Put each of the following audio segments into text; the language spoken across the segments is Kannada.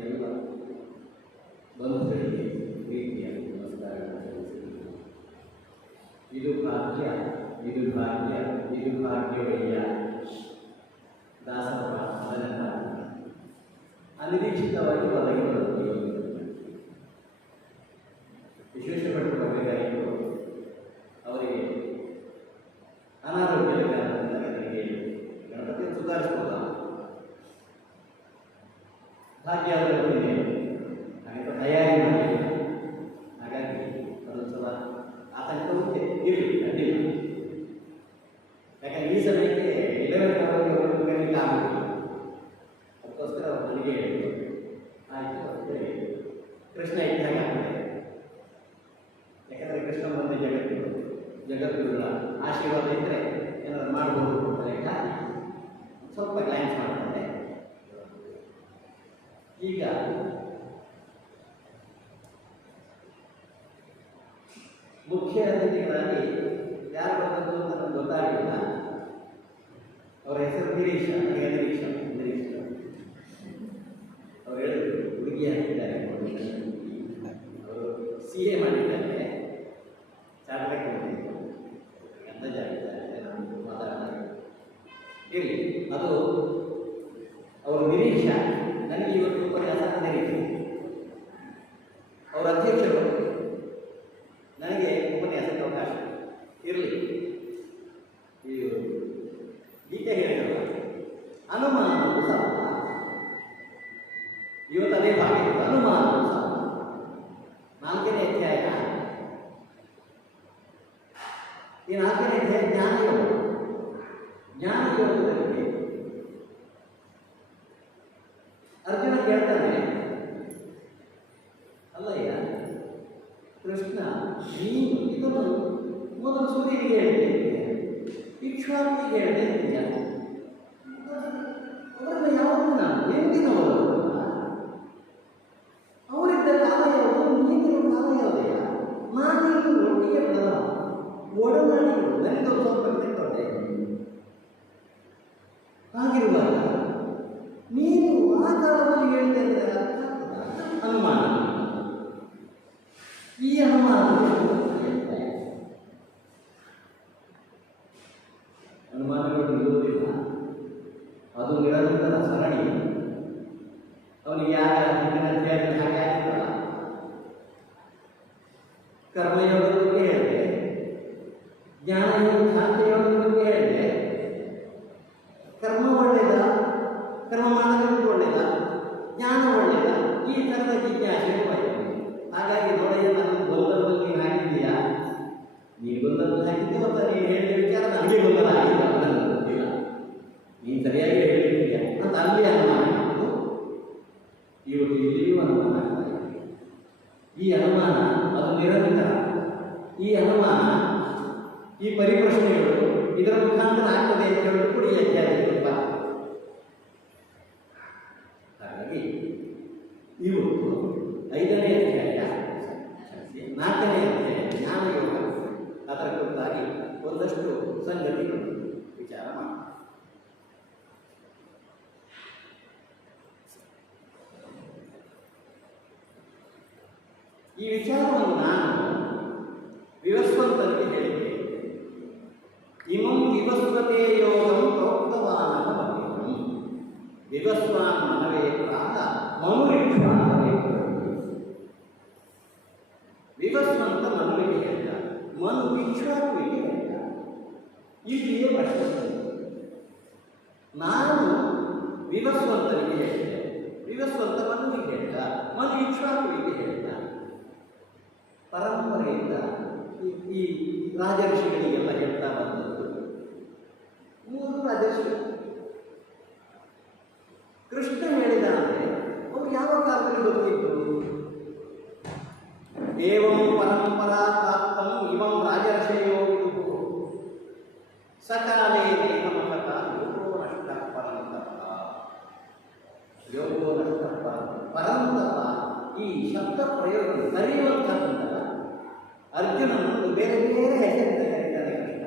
ಎಲ್ಲ ಬಂಧುಗಳಿಗೆ ಪ್ರೀತಿಯ ನಮಸ್ಕಾರಗಳನ್ನು ಸಲ್ಲಿಸುತ್ತೇನೆ. ಇದು ಭಾಗ್ಯ, ಇದು ಭಾಗ್ಯ, ಇದು ಭಾಗ್ಯವಯ್ಯ. ದಾಸರ ಮದನ ಅನಿರೀಕ್ಷಿತವಾಗಿ ಒದಗಿ ಬರುತ್ತದೆ. ವಿಶೇಷಪಟ್ಟು ಬರಬೇಕಾಯಿತು ಅವರಿಗೆ ಅನಾರೋಗ್ಯದ ಕಾರಣದಿಂದ ನನಗೆ ಗಣಪತಿಯನ್ನು ಸುಧಾರಿಸಬಹುದ ಭಾಗ್ಯ ಅವರಿಗೆ ಹಾಗೆ ತಯಾರಿ ಮಾಡಿ, ಹಾಗಾಗಿ ಅದೊಂದು ಸಲ ಆತಂಕಕ್ಕೆ ಇರಲಿ ಅಡ್ಡಿಲ್ಲ. ಯಾಕಂದ್ರೆ ಈ ಸಮಯಕ್ಕೆ 11 ಅವರಿಗೆ ಆಗುತ್ತಿಲ್ಲ. ಅದಕ್ಕೋಸ್ಕರ ಅವರು ನನಗೆ ಹೇಳಿದರು, ಆಯಿತು ಅಂತೇಳಿ ಕೃಷ್ಣ ಇದ್ದಾಗ ಆಗ್ತದೆ. ಯಾಕಂದರೆ ಕೃಷ್ಣ ಬಂದ ಜಗತ್ತುಗಳ ಆಶೀರ್ವಾದ ಇದ್ದರೆ ಏನಾದರೂ ಮಾಡ್ಬೋದು ಅಂತ ಸ್ವಲ್ಪ ಗ್ಲಾನ್ಸ್ ಮಾಡ್ತಾರೆ. ಈಗ ಮುಖ್ಯ ಅತಿಥಿಗಳಾಗಿ ಯಾರು ಬಂದದ್ದು ಅಂತ ನಮ್ಗೆ ಗೊತ್ತಾಗಲಿಲ್ಲ. ಅವರ ಹೆಸರು ನಿರೀಕ್ಷ. ಅವರು ಹೇಳಿದ್ರು ಹುಡುಗಿ ಹಾಕಿದ್ದಾರೆ, ಅವರು CA ಮಾಡಿದ್ದಾರೆ, ಚಾರ್ಟರ್ಡ್ ಅಕೌಂಟೆಂಟ್ ಅಂದಾಜ ಆಗಿದ್ದಾರೆ. ಮಾತಾಡ್ತಾರೆ ಇರಲಿ, ಅದು ಅವರು ನಿರೀಕ್ಷ. ನನಗೆ ಇವತ್ತು ಉಪನ್ಯಾಸ ನಿರೀಕ್ಷೆ. ಅವರ ಅಧ್ಯಕ್ಷರು ನನಗೆ ಉಪನ್ಯಾಸಕ್ಕೆ ಅವಕಾಶ ಇರಲಿ. ಗೀತೆ ಹೇಳಿದರು, ಅನುಮಾನವು ಸಾಲ. ಇವತ್ತು ಅದೇ ಭಾಗ ಅನುಮಾನವು ಸಾಲ. 4ನೇ ಅಧ್ಯಾಯ. ಈ 4ನೇ ಅಧ್ಯಾಯ ಜ್ಞಾನಯೋಗ. ಜ್ಞಾನಯೋಗದಲ್ಲಿ ಅರ್ಜುನ ಕೇಳ್ತಾನೆ, ಅಲ್ಲಯ್ಯ ಕೃಷ್ಣ, ನೀನು ಇದನ್ನು ಮೊದಲು ಸೂರ್ಯನಿಗೆ ಹೇಳಿದೆ, ಇಕ್ಷ್ವಾಕಿಗೆ ಹೇಳಿದೆ, ಅವರನ್ನು ಯಾವಾಗ ನಾನು ಎಂದಿನವರು ಅವರಿದ್ದ ಕಾಲ ಯಾವುದು, ನೀನಿರುವ ಕಾಲ ಯಾವುದಯ್ಯ? ನಾನೀಗ ಒಟ್ಟಿಗೆ ಒಡನಾಡಿಗಳು ನನಗೆ ಸ್ವಲ್ಪ ತಿಳ್ಕೊಂಡೆ. ಹಾಗಿರುವಾಗ ನೀನು ಆ ಕಾಲದಲ್ಲಿ ಹೇಳಿದೆ ಅಂದರೆ ಅನುಮಾನ. ಈ ಅನುಮಾನಗಳು ಇರುವುದಿಲ್ಲ, ಅದು ನಿರಂತರ ಸರಣಿ. ಅವನಿಗೆ ಯಾರ ಹಿಂದಿನ ಅಧ್ಯಾಯದಲ್ಲಿ ಹಾಗೆ ಆಗಿಲ್ಲ. ಕರ್ಮಯೋಗದ ಬಗ್ಗೆ ಹೇಳಿದೆ, ಜ್ಞಾನಯೋಗ ಶಾಂತಿಯೋಗದ ಬಗ್ಗೆ ಹೇಳಿದೆ. ಕರ್ಮ ಒಳ್ಳೆಯದ, ಕರ್ಮ ಮಾಡೋದ್ರಿಂದ ಒಳ್ಳೆಯದ, ಜ್ಞಾನ ಒಳ್ಳೆಯದ, ಈ ಥರದ ಜಿಜ್ಞಾಸೆ ಹೋಯಿತು. ಹಾಗಾಗಿ ನೋಡಿದ್ರೆ ನಾನು ಗೊಂದಲದಲ್ಲಿ ನೀನು ಹಾಕಿದ್ದೀಯಾ, ನೀನು ಗೊಂದಲದಲ್ಲಿ ಹಾಕಿದ್ದೀಯ ಅಂತ ನೀನು ಹೇಳಿದ ವಿಚಾರ ನನಗೆ ಗೊಂದಲ ಆಗಿಲ್ಲ, ನನಗೆ ಗೊತ್ತಿಲ್ಲ, ನೀನು ಸರಿಯಾಗಿ ಹೇಳಿದ್ದೀಯಾ ಅಂತ ಅಲ್ಲಿ ಅನುಮಾನ ಆಗಿತ್ತು. ಇವತ್ತು ಇಲ್ಲಿಯೂ ಅನುಮಾನ ಆಗ್ತಾ ಇದೆ. ಈ ಅನುಮಾನ ಅದು ನಿರಂತರ. ಈ ಅನುಮಾನ, ಈ ಪರಿಪ್ರಶ್ನೆಗಳು ಇದರ ಮುಖಾಂತರ ಆಗ್ತದೆ ಅಂತ ಹೇಳೋದು ಕೂಡ ಈ ಅಧ್ಯಾಯದಲ್ಲಿ ಗೊತ್ತಾಗ್ತದೆ. ಹಾಗಾಗಿ ಇವತ್ತು 5ನೇ ಅಧ್ಯಾಯ, 4ನೇ ಅಧ್ಯಾಯ ಜ್ಞಾನಯೋಗ, ಅದರ ಕುರಿತಾಗಿ ಒಂದಷ್ಟು ಸಂಗತಿಗಳು ವಿಚಾರ ಮಾಡಿ. ಈ ವಿಚಾರವನ್ನು ನಾನು ವಿವಸ್ವಂತರಿಗೆ ಹೇಳಿದ್ದೆ. ಇಮಂ ವಿವಸ್ವತೆ ಯೋಗಂ ಪ್ರೋಕ್ತವಾನಃ ಭವೇಯಂ. ವಿವಸ್ವಾನ್ ಮನವೇ ಪ್ರಾಹ ಮನುರಿಕ್ಷಾಣವೇ. ವಿವಸ್ವಂತ ಮನುವಿಗೆ ಹೇಳಿದ, ಮನು ಇಕ್ಷಾಕುವಿಗೆ ಹೇಳಿದ. ಇಲ್ಲಿಯೇ ಪ್ರಶ್ನೆ. ನಾನು ವಿವಸ್ವಂತನಿಗೆ ಹೇಳಿದೆ, ವಿವಸ್ವಂತ ಮನುವಿಗೆ ಹೇಳಿದ, ಮನು ಇಕ್ಷಾಕುವಿಗೆ ಹೇಳಿದ. ಪರಂಪರೆಯಿಂದ ಈ ರಾಜರ್ಷಿಗಳಿಗೆಲ್ಲ ಹೇಳ್ತಾ ಬಂದದ್ದು 3 ರಾಜರ್ಷಿಗಳು. ಕೃಷ್ಣ ಹೇಳಿದ ಅಂದರೆ ಅವರು ಯಾವ ಕಾಲದಲ್ಲಿ ಗೊತ್ತಿದ್ದರು? ಏವಂ ಪರಂಪರಾ ಪ್ರಾಪ್ತಂ ಇವಂ ರಾಜರ್ಷಯೋ ಸಕಾಲೇ ಪರಂತಪ ಈ ಶಬ್ದ ಪ್ರಯೋಗ ಕರೆಯುವಂಥದ್ದುಂಟಲ್ಲ, ಅರ್ಜುನನನ್ನು ಬೇರೆ ಬೇರೆ ಹೆಸರಿಂದ ಕರೀತಾರೆ ಕೃಷ್ಣ.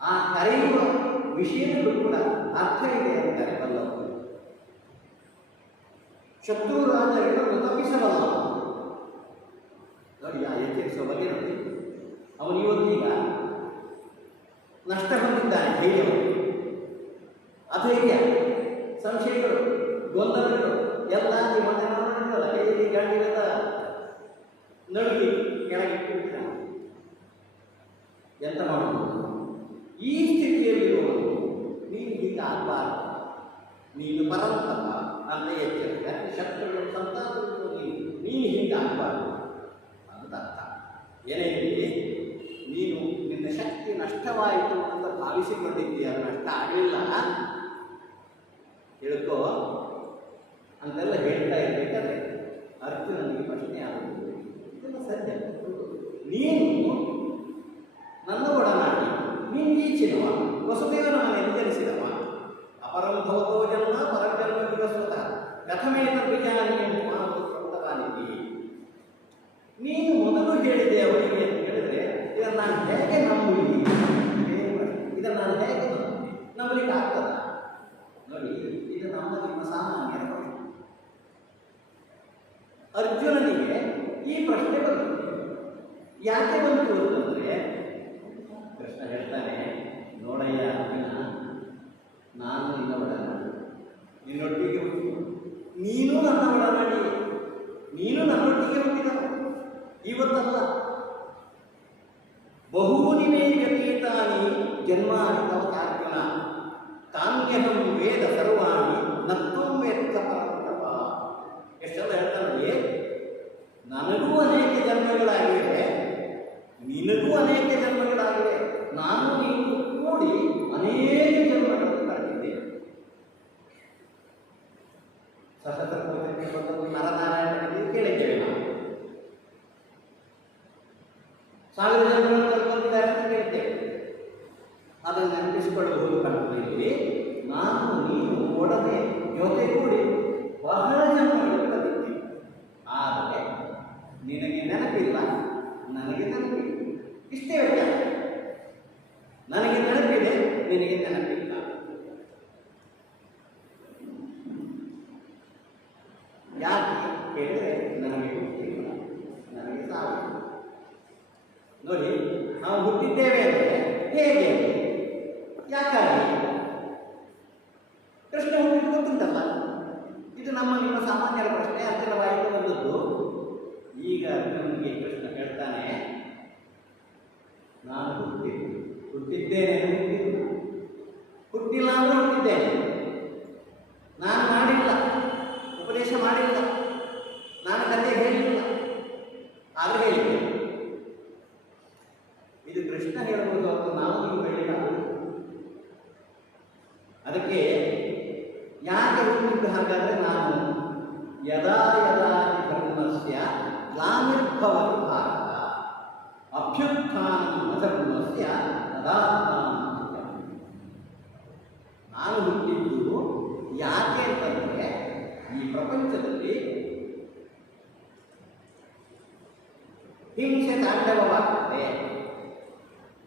ಆ ಕರೆಯುವ ವಿಷಯದಲ್ಲೂ ಕೂಡ ಅರ್ಥ ಇದೆ ಅಂತಾರೆ ಬಲ್ಲವರು. ಶತ್ರುರಾಜಗಳನ್ನು ತಪ್ಪಿಸಬಲ್ಲ ನೋಡಿ, ಆ ಎಚ್ಚರಿಸುವ ಬಗ್ಗೆ ನೋಡಿ. ಅವನು ಇವತ್ತೀಗ ನಷ್ಟ ಹೊಂದಿದ್ದಾನೆ, ಧೈರ್ಯವನ್ನು, ಅಧೈರ್ಯ, ಸಂಶಯಗಳು, ಗೊಂದಲಗಳು ಎಲ್ಲ ಜೀವನದಲ್ಲ ಕೈಯಲ್ಲಿ ಗಾಡಿಗಳ ನಡುಗಿ ಕೆಳಗಿಟ್ಟಿರ್ತಾನೆ. ಎಂತ ಮಾಡುವುದು? ಈ ಸ್ಥಿತಿಯಲ್ಲಿರುವವನು ನೀನು ಹೀಗೆ ಆಗಬಾರದು, ನೀನು ಪರಂತಪ ಅಂತ ಎಚ್ಚರಿಕೆ. ಯಾಕೆ ಶತ್ರುಗಳು ಸಂತಾನಗಳು ನೀನು ಹೀಗೆ ಆಗಬಾರದು ಅಂತ ಅರ್ಥ. ಏನೇ ಹೇಳಿ, ನೀನು ನಿನ್ನ ಶಕ್ತಿ ನಷ್ಟವಾಯಿತು ಅಂತ ಭಾವಿಸಿಕೊಂಡಿದ್ದೀಯ, ನಷ್ಟ ಆಗಲಿಲ್ಲ ತಿಳ್ಕೋ ಅಂತೆಲ್ಲ ಹೇಳ್ತಾ ಇರಬೇಕಾದ್ರೆ ಅರ್ಜುನನಿಗೆ ಪ್ರಶ್ನೆ ಆಗುವುದು, ಇದೆಲ್ಲ ಸತ್ಯ. ನೀನು ನನ್ನ ಒಡನಾಡಿ, ನೀಚೆನವ, ವಸುದೇವನ ಮನೆಯಲ್ಲಿ ಜನಿಸಿದವ, ಅಪರಂ ಭವತೋ ಜನ್ಮ ಪರಜನ್ಮ ವಿವಸ್ವತಃ ಕಥಮೇತ ವಿಜಾನೀಯಂ ಮಾನವನಿದ್ದೀ. ನೀನು ಮೊದಲು ಹೇಳಿದೆ ಅವರಿಗೆ ಅಂತ ಹೇಳಿದ್ರೆ ಇದನ್ನು ನಾನು ಹೇಗೆ ನಂಬುವುದು? ಇದನ್ನು ನಾನು ಹೇಗೆ ನಂಬಲಿಕ್ಕೆ ಆಗ್ತದ? ನೋಡಿ, ಇದು ನಿಮ್ಮ ಸಾಮಾನ್ಯರ ಪ್ರಶ್ನೆ. ಅರ್ಜುನನಿಗೆ ಈ ಪ್ರಶ್ನೆ ಬಂತು. ಯಾಕೆ ಬಂತು ಅಂತಂದ್ರೆ ಕೃಷ್ಣ ಹೇಳ್ತಾನೆ, ನೋಡಯ್ಯ ಅರ್ಜುನ, ನಾನು ನಿನ್ನ ಒಡನಾಡಿ, ನಿನ್ನೊಟ್ಟಿಗೆ ಹುಟ್ಟಿದ, ನೀನು ನನ್ನ ಒಡನಾಡಿ, ನೀನು ನನ್ನೊಟ್ಟಿಗೆ ಹುಟ್ಟಿದವ ಇವತ್ತಲ್ಲ. ಬಹೂನಿ ಮೇ ವ್ಯತೀತಾನಿ ಜನ್ಮಾನಿ ತವ ಅರ್ಜುನ ತಾನ್ಯಹಂ ವೇದ ಸರ್ವಾಣಿ ನತ್ವಂ ವೇತ್ತ ಪರಂತಪ. ಎಷ್ಟೆಲ್ಲ ಹೇಳ್ತಾನೆ, ನನಗೂ ಅನೇಕ ಜನ್ಮಗಳಾಗಿವೆ, ನಿನಗೂ ಅನೇಕ ಜನ್ಮಗಳಾಗಿವೆ, ನಾನು ನೀನು ಕೂಡಿ ಅನೇಕ ಜನ್ಮಗಳನ್ನು ಕಳೆದಿದ್ದೇನೆ. ಸಹಸ್ರ ಕೋಟಿ ಬಂದದ್ದು ನರನಾರಾಯಣನಲ್ಲಿ ಕೇಳಿದ್ದೇವೆ ನಾವು. 1000 ಜನ್ಮಗಳನ್ನು ಕಲ್ಕೊಂಡಿದ್ದಾರೆ ಅಂತ ಕೇಳಿದ್ದೇವೆ. ಅದನ್ನು ನೆನಪಿಸಿಕೊಳ್ಳಬಹುದು ಕಣ್ಣಲ್ಲಿ. ನಾನು ನೀನು ಒಡನೆ ಜೊತೆಗೂಡಿ ಬಹಳ ಜನ್ಮಗಳು ಕಲಿತೀವಿ. ಆದರೆ ನಿನಗೆ ನೆನಪಿಲ್ಲ, ನನಗೆ ನೆನಪಿಲ್ಲ. ಇಷ್ಟೇ ವ್ಯತ್ಯಾಸ. ನನಗೆ ನೆನಪಿದೆ, ನಿನಗೆ ನೆನಪಿಲ್ಲ. ಯಾಕೆ ಕೇಳಿದ್ರೆ ನನಗೆ ಹುಟ್ಟಿಲ್ಲ, ನನಗೆ ಸಾವು. ನೋಡಿ, ನಾವು ಹುಟ್ಟಿದ್ದೇವೆ ಅಂದರೆ ಹೇಗೆ, ಯಾಕಾಗಿ? ಕೃಷ್ಣ ಹುಟ್ಟಿದ್ದು ಗೊತ್ತುಂಟಲ್ಲ. ಇದು ನಿಮ್ಮ ಸಾಮಾನ್ಯರ ಪ್ರಶ್ನೆ, ಹತ್ತಿರವಾಯಿತು ಬಂದದ್ದು. ಈಗ ಅರ್ಜುನನಿಗೆ ಕೃಷ್ಣ ಹೇಳ್ತಾನೆ, ನಾನು ಹುಟ್ಟಿದ್ದೇನೆ, ಹುಟ್ಟಿಲ್ಲ ಅಂದ್ರೆ ಹುಟ್ಟಿದ್ದೇನೆ. ನಾನು ಮಾಡಿಲ್ಲ, ಉಪದೇಶ ಮಾಡಿಲ್ಲ, ನಾನು ಕಥೆ ಹೇಳಿಲ್ಲ, ಆದರೂ ಹೇಳಿದ್ದೇನೆ. ಇದು ಕೃಷ್ಣ ಹೇಳಬಹುದು ಅಥವಾ ನಾವು ನೀವು ಹೇಳಿಲ್ಲ. ಅದಕ್ಕೆ ಯಾಕೆ ಹುಟ್ಟಿದ್ದು ಹಾಗಾದ್ರೆ, ನಾನು ಯದಾ ಯದಾ ಧರ್ಮಸ್ಯ ಗ್ಲಾನಿರ್ಭವತಿ ಭಾರತ ಅಭ್ಯುತ್ಥಾನಂ ಅಧರ್ಮಸ್ಯ ತದಾತ್ಮಾನಂ. ನಾನು ಹುಟ್ಟಿದ್ದು ಯಾಕೆ ಅಂತಂದರೆ, ಈ ಪ್ರಪಂಚದಲ್ಲಿ ಹಿಂಸೆ ತಾಂಡವವಾಗ್ತದೆ,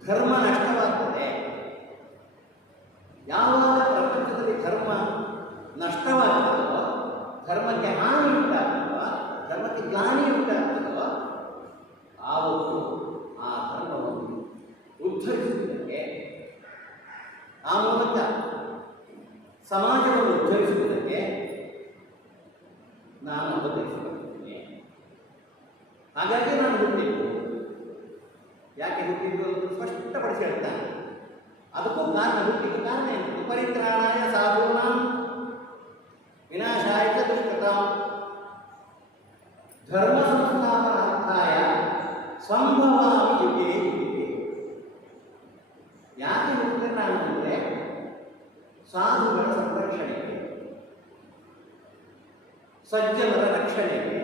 ಧರ್ಮ ನಷ್ಟವಾಗ್ತದೆ. ಯಾವಾಗ ಪ್ರಪಂಚದಲ್ಲಿ ಧರ್ಮ ನಷ್ಟವಾಗ್ತದೋ, ಧರ್ಮಕ್ಕೆ ಹಾನಿ ಉಂಟಾಗ್ತದೋ, ಧರ್ಮಕ್ಕೆ ಗ್ಲಾನಿ ಉಂಟಾಗ್ತದೋ, ಆವತ್ತು ಆ ಧರ್ಮವನ್ನು ಉದ್ಧರಿಸುವುದಕ್ಕೆ, ಆ ಮೂಲಕ ಸಮಾಜವನ್ನು ಉದ್ಧರಿಸುವುದಕ್ಕೆ ನಾನು ಅವತರಿಸಿಕೊಳ್ತೇನೆ. ಹಾಗಾಗಿ ನಾನು ಹುಟ್ಟಿದ್ದು. ಯಾಕೆ ಹುಟ್ಟಿದ್ದು ಅಂತ ಸ್ಪಷ್ಟಪಡಿಸಿ ಹೇಳ್ತಾನೆ. ಅದಕ್ಕೂ ಕಾರಣ, ಹುಟ್ಟಿದ ಕಾರಣ ಏನು? ಪರಿತ್ರಾಣಾಯ ಸಾಧೂನಾಂ ವಿನಾಶಾಯ ಚ ದುಷ್ಕೃತಾಂ ಧರ್ಮ ಸಂಸ್ಥಾಪನಾರ್ಥಾಯ ಸಂಭವಾಮಿ ಯುಗೇ ಯುಗೇ. ಯಾಕೆ ಹುಟ್ಟಿದ ನಾನು ಅಂದರೆ ಸಾಧುಗಳ ಸಂರಕ್ಷಣೆಗೆ, ಸಜ್ಜನರ ರಕ್ಷಣೆಗೆ.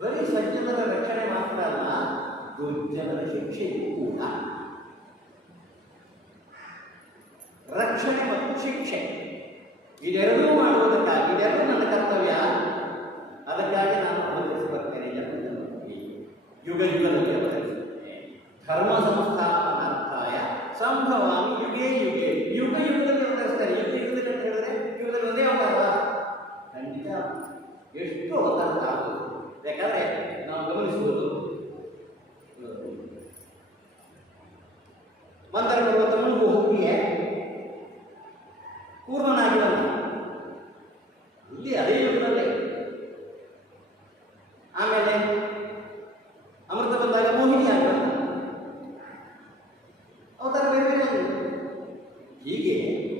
ಬರೀ ಸಜ್ಜನರ ರಕ್ಷಣೆ ಮಾತ್ರ ಅಲ್ಲ, ದುರ್ಜನರ ಶಿಕ್ಷೆಗೂ ಕೂಡ. ರಕ್ಷಣೆ ಮತ್ತು ಶಿಕ್ಷೆ ಇದೆರಡೂ ಮಾಡುವುದಕ್ಕಾಗಿ ಇದೆರಡೂ ನನ್ನ ಕರ್ತವ್ಯ. ಅದಕ್ಕಾಗಿ ನಾನು ಅವತರಿಸಿ ಬರ್ತೇನೆ. ಯುಗ ಯುಗದಲ್ಲಿ ಅವತರಿಸುತ್ತೇನೆ. ಧರ್ಮ ಸಂಸ್ಥಾಪನಾರ್ಥಾಯ ಸಂಭವಾಮಿ ಯುಗೇ ಯುಗೇ. ಯುಗ ಯುಗದಲ್ಲಿ ಅವತರಿಸ್ತಾರೆ. ಯುಗ ಯುಗದಲ್ಲಿ ಅಂತ ಹೇಳಿದ್ರೆ ಯುಗದಲ್ಲಿ ಒಂದೇ ಅವತಾರ ಖಂಡಿತ ಎಷ್ಟು ಅವತಾರ ಆಗ್ಬೋದು. ಯಾಕಂದ್ರೆ ನಾವು ಗಮನಿಸುವುದು ಮಂತ್ರ ಪರ್ವತ ಮುಳುಗು ಹೋಗಿಯೇ ಪೂರ್ವನಾಗಿ ಬಂದ ಇಲ್ಲಿ ಅದೇ ಯುಗದಲ್ಲೇ. ಆಮೇಲೆ ಅಮೃತ ಬಂದಾಗ ಮೋಹಿನಿ ಆಗಿ ಬಂದ ಅವತಾರ ಬೇರೆ ಬೇರೆ ಆಗಿದೆ. ಹೀಗೆ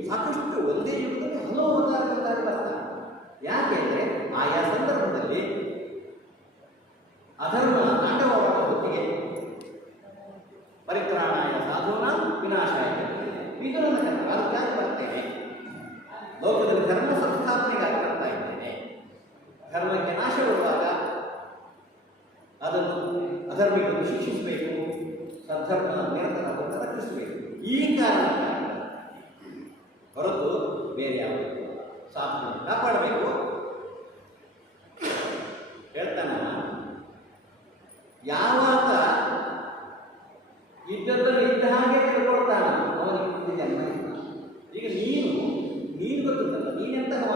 ಸಾಕಷ್ಟು ಒಂದೇ ಯುಗದಲ್ಲಿ ಹಲವು ಅವತಾರಗಳಾಗಿ ಬರ್ತಾರೆ. ಯಾಕೆಂದ್ರೆ ಆಯಾ ಸಂದರ್ಭದಲ್ಲಿ ಅಧರ್ಮ ತಾಂಡವವಾದ ಹೊತ್ತಿಗೆ ಪರಿತ್ರಾಣಾಯ ಸಾಧೂನಾ ವಿನಾಶಾಯ ವಿದುರನ ಕರ್ಮ ಅದಕ್ಕಾಗಿ ಬರ್ತೇನೆ. ಲೋಕದಲ್ಲಿ ಧರ್ಮ ಸಂಸ್ಥಾಪನೆಗಾಗಿ ಬರ್ತಾ ಇದ್ದೇನೆ. ಧರ್ಮಕ್ಕೆ ನಾಶವಿರುವಾಗ ಅದನ್ನು ಅಧರ್ಮಿಗಳನ್ನು ಶಿಕ್ಷಿಸಬೇಕು, ಸದ್ಧರ್ಮ ನಿರಂತರವನ್ನು ರಕ್ಷಿಸಬೇಕು. ಈ ಕಾರಣಕ್ಕಾಗಿ ಹೊರತು ಬೇರೆ ಯಾವುದೇ ಸಾಧನೆ ಕಾಪಾಡಬೇಕು. ಹೇಳ್ತಾನ ಯಾವಾಗ ಇದ್ದದ್ದಲ್ಲಿ ಇದ್ದ ಹಾಗೆ ತಿಳ್ಕೊಳ್ತಾನ ಅವನಿಗೆ ಜನ್ಮ ಇಲ್ಲ. ಈಗ ನೀನು ಗೊತ್ತುಂಟಲ್ಲ ನೀನೆಂತಹವ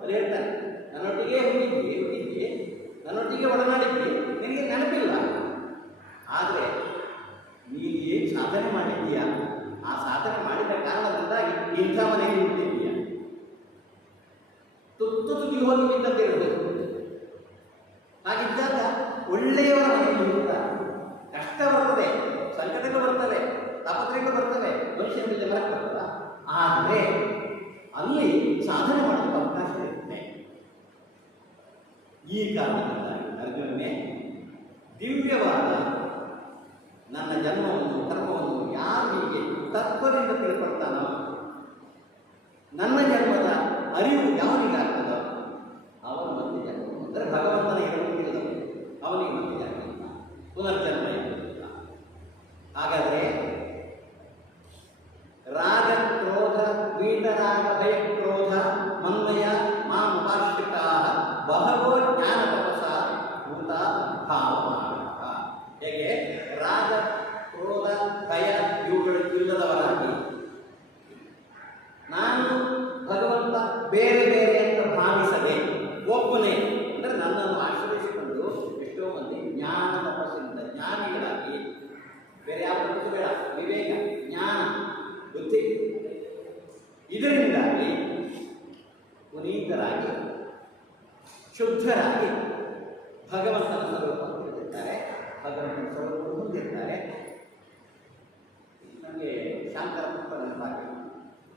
ಅದು ಹೇಳ್ತಾನೆ. ನನ್ನೊಟ್ಟಿಗೆ ಹುಟ್ಟಿದ್ದೆ ನನ್ನೊಟ್ಟಿಗೆ ಒಡನಾಡಿದ್ದೆ, ನಿನಗೆ ನೆನಪಿಲ್ಲ. ಆದರೆ ನೀನು ಏನು ಸಾಧನೆ ಮಾಡಿದ್ದೀಯಾ, ಆ ಸಾಧನೆ ಮಾಡಿದ ಕಾರಣದಿಂದಾಗಿ ಇಂಥ ಮನೆಗೆ ಹುಟ್ಟಿದ್ದೀಯಾ. ತುದಿಗೆ ಹೋಗಿ ನಿಂತದ್ದಿರಬೇಕು. ಹಾಗಿದ್ದಾಗ ಒಳ್ಳೆಯವರ ಮನೆಯಲ್ಲಿ ಹುಟ್ಟುತ್ತಾರೆ. ಕಷ್ಟ ಬರ್ತದೆ, ಸಂಕಟಗಳು ಬರ್ತವೆ, ತಾಪತ್ರಗಳು ಬರ್ತವೆ, ಮನುಷ್ಯನಿಗೆ ಬರಕ್ಕೆ ಬರ್ತದ. ಆದರೆ ಅಲ್ಲಿ ಸಾಧನೆ ಮಾಡಲು ಅವಕಾಶ ಇರುತ್ತೆ. ಈ ಕಾರಣದಿಂದಾಗಿ ಅರ್ಜುನನೇ ದಿವ್ಯವಾದ ನನ್ನ ಜನ್ಮವನ್ನು ಕರ್ಮವನ್ನು ಯಾರಿಗೆ ತತ್ವದಿಂದ ತಿಳ್ಕೊಳ್ತಾನೋ, ನನ್ನ ಜನ್ಮದ ಅರಿವು ಯಾವನಿಗಾಗ್ತದೋ ಅವನು ಮತ್ತೆ ಜನ್ಮ ಅಂದರೆ ಭಗವಂತನ ಇರುವುದಿಲ್ಲ, ಅವನಿಗೆ ಮತ್ತೆ ಜನ್ಮ ಇಲ್ಲ, ಪುನರ್ಜನ್ಮ ಇರುವುದಿಲ್ಲ. ಹಾಗಾದರೆ ರಾಗ ಕ್ರೋಧ ವೀತರಾಗ ಭಯ ಕ್ರೋಧ ಮನ್ಮಯ ಮಾಮಪಾಶ್ರಿತಾ ಬಹವೋ ಜ್ಞಾನ ತಪಸ ಭೂತ ಭಾವ. ಹೇಗೆ ರಾಗ ಕ್ರೋಧ ಭಯ ಇವುಗಳು ಇಲ್ಲದವರಾಗಿ ನಾನು ಭಗವಂತ ಬೇರೆ ಬೇರೆ ಅಂತ ಭಾವಿಸದೆ ಒಬ್ಬನೇ ಅಂದರೆ ನನ್ನನ್ನು ಆಶ್ರಯಿಸಿಕೊಂಡು ಎಷ್ಟೋ ಮಂದಿ ಜ್ಞಾನ ತಪಸ್ಸಿನಿಂದ ಜ್ಞಾನಿಗಳಾಗಿ, ಬೇರೆ ಯಾವ ತಪಸ್ಸು ಬೇಡ, ವಿವೇಕ ಜ್ಞಾನ ಬುದ್ಧಿ, ಇದರಿಂದಾಗಿ ಪುನೀತರಾಗಿ ಶುದ್ಧರಾಗಿ ಭಗವಂತನ ಸ್ವರೂಪವನ್ನು ತಿಳಿದಿರ್ತಾರೆ, ಭಗವಂತನ ಸ್ವರೂಪವನ್ನು ಹೊಂದಿರ್ತಾರೆ. ನಮಗೆ ಶಾಂಕರ ಪುತ್ರ ನೆನಪಾಗಿ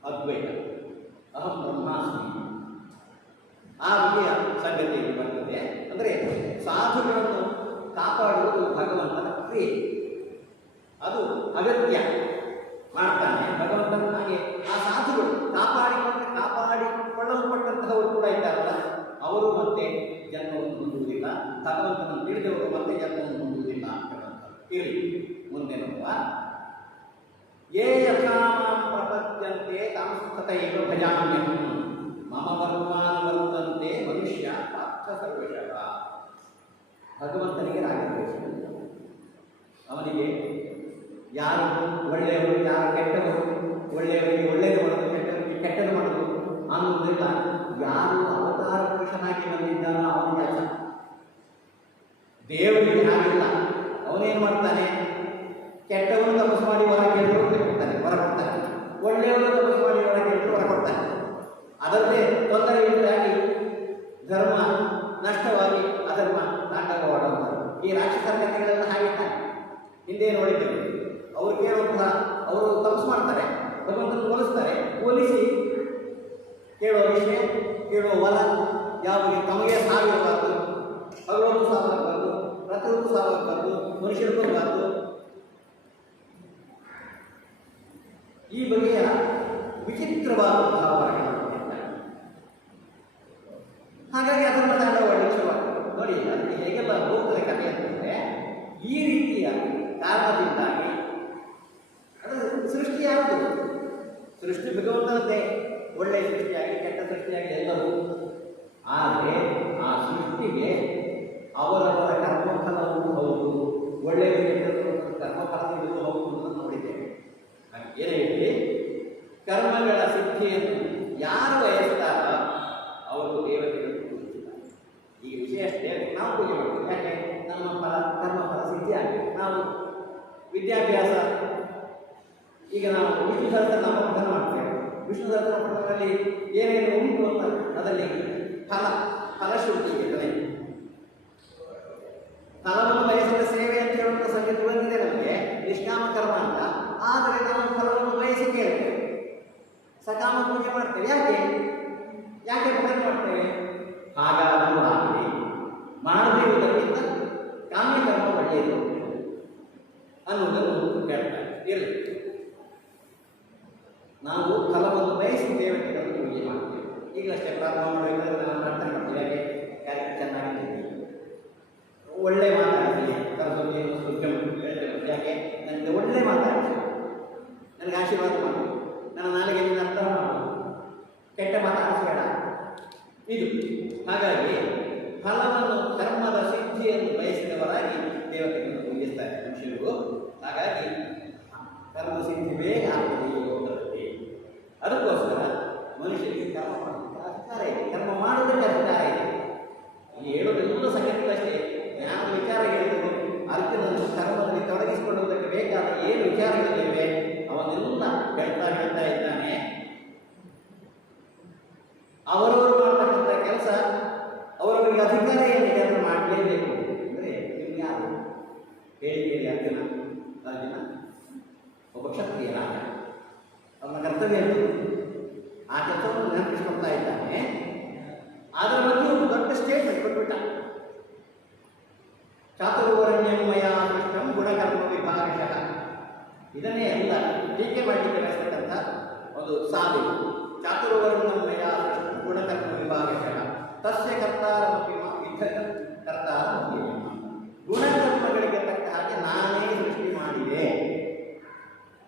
ಅದ್ವೈತ ಅಹಂ ಬ್ರಹ್ಮಾಸ್ಮಿ ಆ ಬಗೆಯ ಸಂಗತಿಯಲ್ಲಿ ಬರ್ತದೆ. ಅಂದರೆ ಸಾಧುಗಳನ್ನು ಕಾಪಾಡುವುದು ಭಗವಂತನ ಕ್ರಿಯೆ, ಅದು ಅಗತ್ಯ ಮಾಡ್ತಾನೆ ಭಗವಂತನ. ಹಾಗೆ ಆ ಸಾಧುಗಳು ಕಾಪಾಡಿಕೊಳ್ಳಲ್ಪಟ್ಟಂತಹವರು ಕೂಡ ಇದ್ದಾರಲ್ಲ, ಅವರು ಮತ್ತೆ ಜನ್ಮವನ್ನು ಹೊಂದುವುದಿಲ್ಲ, ಭಗವಂತನನ್ನು ತಿಳಿದವರು ಮತ್ತೆ ಜನ್ಮವನ್ನು ಹೊಂದುವುದಿಲ್ಲ ಅಂತ ಇರಲಿ. ಮುಂದೆ ನೋಡುವ ಯೇ ಯಥಾ ಮಾಂ ಪ್ರಪದ್ಯಂತೆ ತಾಂ ತಥೈವ ಭಜಾಮ್ಯಹಂ ಮಮ ವರ್ಮಾನ್ ವರ್ತಂತೆ ಮನುಷ್ಯ ಪಾರ್ಥ ಸರ್ವಶಃ. ಭಗವಂತನಿಗೆ ರಾಗದ್ವೇಷ, ಅವನಿಗೆ ಯಾರು ಒಳ್ಳೆಯವರು ಯಾರು ಕೆಟ್ಟವರು, ಒಳ್ಳೆಯವರಿಗೆ ಒಳ್ಳೆಯದು ಮಾಡೋದು ಕೆಟ್ಟವರಿಗೆ ಕೆಟ್ಟದ್ದು ಮಾಡೋದು ಅನ್ನೋದಿಲ್ಲ. ಯಾರು ಅವತಾರ ಪುರುಷನಾಗಿ ಬಂದಿದ್ದಾನೋ ಅವನ ಕೆಲಸ. ದೇವರಿಗೆ ಹಾಗಿಲ್ಲ. ಅವನೇನು ಮಾಡ್ತಾನೆ, ಕೆಟ್ಟವನು ತಪಸ್ಸು ಮಾಡಿ ಹೊರ ಕೇಳಿದ್ರು ಹೊರಕೊಡ್ತಾನೆ, ಒಳ್ಳೆಯವರು ತಪಸ್ಸು ಮಾಡಿ ಹೊರ ಕೇಳಿದ್ರು ಹೊರಕೊಡ್ತಾನೆ. ಅದರದ್ದೇ ತೊಂದರೆಯಿಂದಾಗಿ ಧರ್ಮ ನಷ್ಟವಾಗಿ ಅಧರ್ಮ ತಾಂಡವವಾಡುವಂಥದ್ದು. ಈ ರಾಕ್ಷಸರ ಕಥೆಗಳೆಲ್ಲ ಹಾಗಿರ್ತಾನೆ. ಹಿಂದೆ ನೋಡಿದ್ದೇವೆ, ಅವರು ಕೇಳುವಂತಹ ಅವರು ತಪಸ್ಸು ಮಾಡ್ತಾರೆ, ಭಗವಂತನ ಹೋಲಿಸ್ತಾರೆ, ಹೋಲಿಸಿ ಕೇಳುವ ವಿಷಯ ಕೇಳುವ ವರ ಯಾವಾಗ ತಮಗೆ ಸಾವಿರಬಾರ್ದು, ಹಗಲೊತ್ತು ಸಾವಾಗಬಾರ್ದು, ಪ್ರತಿಯೊಂದು ಸಾವಾಗಬಾರ್ದು, ಮನುಷ್ಯರು ಬರಬಾರ್ದು. ಈ ಬಗೆಯ ವಿಚಿತ್ರವಾದಂತಹ ವರಗಳನ್ನು ಹಾಗಾಗಿ ಅದನ್ನು ತಾಂಡವವಾಡಲಿಕ್ಕೆ ಶುರುವಾಗ್ತದೆ. ನೋಡಿ ಅದಕ್ಕೆ ಹೇಗೆಲ್ಲ ಹೋಗ್ತದೆ ಕಥೆ ಅಂತಂದರೆ, ಈ ರೀತಿಯ ಕಾರಣದಿಂದಾಗಿ ಅದು ಸೃಷ್ಟಿ ಯಾವುದು? ಸೃಷ್ಟಿ ಭಗವಂತನದ್ದೇ. ಒಳ್ಳೆಯ ಸೃಷ್ಟಿಯಾಗಿ ಕೆಟ್ಟ ಸೃಷ್ಟಿಯಾಗಿ ಎಲ್ಲವೂ. ಆದರೆ ಆ ಸೃಷ್ಟಿಗೆ ಅವರವರ ಕರ್ಮಫಲವೂ ಹೌದು, ಒಳ್ಳೆಯ ಕೆಟ್ಟದ್ದು ಕರ್ಮಫಲಗಳು ಹೌದು ಅಂತ ನೋಡಿದ್ದೇವೆ. ಏನೇ ಹೇಳಿ, ಕರ್ಮಗಳ ಸಿದ್ಧಿಯನ್ನು ಯಾರು ಬಯಸ್ತಾರ ಅವರು ದೇವತೆಗಳನ್ನು ಪೂಜಿಸುತ್ತಾರೆ. ಈ ವಿಷಯ ಅಷ್ಟೇ ನಾವು ಪೂಜೆ ಮಾಡ್ತೀವಿ. ಯಾಕೆ? ನಮ್ಮ ಕರ್ಮಫಲ ಸಿದ್ಧಿ ಆಗಿದೆ. ನಾವು ವಿದ್ಯಾಭ್ಯಾಸ, ಈಗ ನಾವು ವಿಷ್ಣು ಸಹಸ್ರನಾಮ ಪಠಣ ಮಾಡ್ತೇವೆ. ವಿಷ್ಣು ಸಹಸ್ರನಾಮ ಪಠಣದಲ್ಲಿ ಏನೇನು ಉಂಟು ಅಂತ ಅದರಲ್ಲಿ ಫಲಶ್ರುತಿ ಇರ್ತದೆ. ಫಲವನ್ನು ಬಯಸಿದ ಸೇವೆ ಅಂತ ಹೇಳುವಂಥ ಸಂಗತಿ ಬಂದಿದೆ ನಮಗೆ, ನಿಷ್ಕಾಮ ಕರ್ಮ ಅಂತ. ಆದರೆ ನಾವು ಫಲವನ್ನು ಬಯಸಿ ಕೇಳ್ತೇವೆ, ಸಕಾಮ ಪೂಜೆ ಮಾಡ್ತೇವೆ. ಯಾಕೆ ಪಠಣ ಮಾಡ್ತೇವೆ? ಹಾಗಾದರೂ ಆಗಲಿ, ಮಾಡದೇ ಇರುವುದರಿಂದ ಕಾಮ್ಯಕರ್ಮ ಒಳ್ಳೆಯದು ಅನ್ನುವುದನ್ನು ಹೇಳ್ತಾರೆ. ಇರಲಿ, ನಾವು ಫಲವನ್ನು ಬಯಸಿ ದೇವತೆಗಳನ್ನು ಪೂಜೆ ಮಾಡ್ತೇವೆ. ಈಗಲಷ್ಟೇ ಪ್ರಾರಂಭ ಮಾಡಬೇಕಾದ್ರೆ ನಾವು ಪ್ರಾರ್ಥನೆ ಮಾಡ್ತೀವಿ. ಯಾಕೆ? ಕಾರ್ಯಕ್ರಮ ಚೆನ್ನಾಗಿದ್ದೀವಿ, ಒಳ್ಳೆ ಮಾತಾಡ್ತೀವಿ, ಸರಸ್ವತಿ ಹೇಳ್ತೇವೆ. ಯಾಕೆ? ನನಗೆ ಒಳ್ಳೆ ಮಾತಾಡ್ತೀವಿ, ನನಗೆ ಆಶೀರ್ವಾದ ಮಾಡಿ, ನನ್ನ ನಾಲಿಗೆ ಅರ್ಥ ಮಾಡು, ಕೆಟ್ಟ ಮಾತಾಡಿಸಬೇಡ. ಇದು ಹಾಗಾಗಿ ಫಲವನ್ನು ಕರ್ಮದ ಸಿದ್ಧಿಯನ್ನು ಬಯಸಿದವರಾಗಿ ದೇವತೆಗಳನ್ನು ಪೂಜಿಸ್ತಾರೆ ಮನುಷ್ಯರು. ಹಾಗಾಗಿ ಕರ್ಮ ಸಿದ್ಧಿ ಬೇಗ ಆಗ್ತದೆ ಯೋಗದಲ್ಲಿ. ಅದಕ್ಕೋಸ್ಕರ ಮನುಷ್ಯರಿಗೆ ಕರ್ಮ ಮಾಡುವಂಥ ಅಧಿಕಾರ ಇದೆ, ಕರ್ಮ ಮಾಡುವುದಕ್ಕೆ ಅಧಿಕಾರ ಇದೆ. ಈ ಹೇಳೋದೆಲ್ಲ ಸಂಗತಿಗಳಷ್ಟೇ. ಜ್ಞಾನ ವಿಚಾರ ಹೇಳಿದರೆ ಅರ್ಜುನನ್ನು ಕರ್ಮದಲ್ಲಿ ತೊಡಗಿಸಿಕೊಳ್ಳುವುದಕ್ಕೆ ಬೇಕಾದ ಏನು ವಿಚಾರಗಳಿವೆ ಅವನ್ನೆಲ್ಲ ಹೇಳ್ತಾ ಇದ್ದಾನೆ. ಅವರವರು ಮಾಡತಕ್ಕಂಥ ಕೆಲಸ ಅವರವರಿಗೆ ಅಧಿಕಾರ ಏನಿದೆ ಅದನ್ನು ಮಾಡಲೇಬೇಕು. ಅಂದರೆ ನಿಮ್ಗೆ ಯಾರು ಹೇಳಿ ಅರ್ಜುನ ಒಬ್ಬ ಕ್ಷತ್ರಿಯ ರಾಜ, ಅವನ ಕರ್ತವ್ಯ ಆ ಕೆಲಸವನ್ನು ನೆನಪಿಸ್ಕೊಳ್ತಾ ಇದ್ದಾನೆ. ಅದರ ಬಗ್ಗೆ ಒಂದು ದೊಡ್ಡ ಸ್ಟೇಟ್ಮೆಂಟ್ ಕೊಟ್ಬಿಟ್ಟ. ಚಾತುರ್ವರ್ಣ್ಯಮಯ ಕೃಷ್ಣಂ ಗುಣಕರ್ಮ ವಿಭಾಗಶಃ. ಇದನ್ನೇ ಎಲ್ಲ ಟೀಕೆ ಮಾಡಲಿಕ್ಕೆ ಬಯಸ್ತಕ್ಕಂಥ ಒಂದು ಸಾಲು. ಚಾತುರ್ವರ್ಣ್ಯಮಯ ಕೃಷ್ಣಂ ಗುಣಕರ್ಮ ವಿಭಾಗಶಃ ತಸ್ಯ ಕರ್ತಾರಮಪಿ ಕರ್ತಾರಮಪಿ. ಗುಣಕರ್ಮಗಳಿಗೆ ತಕ್ಕ ಹಾಗೆ ನಾನೇ ಸೃಷ್ಟಿ ಮಾಡಿದೆ.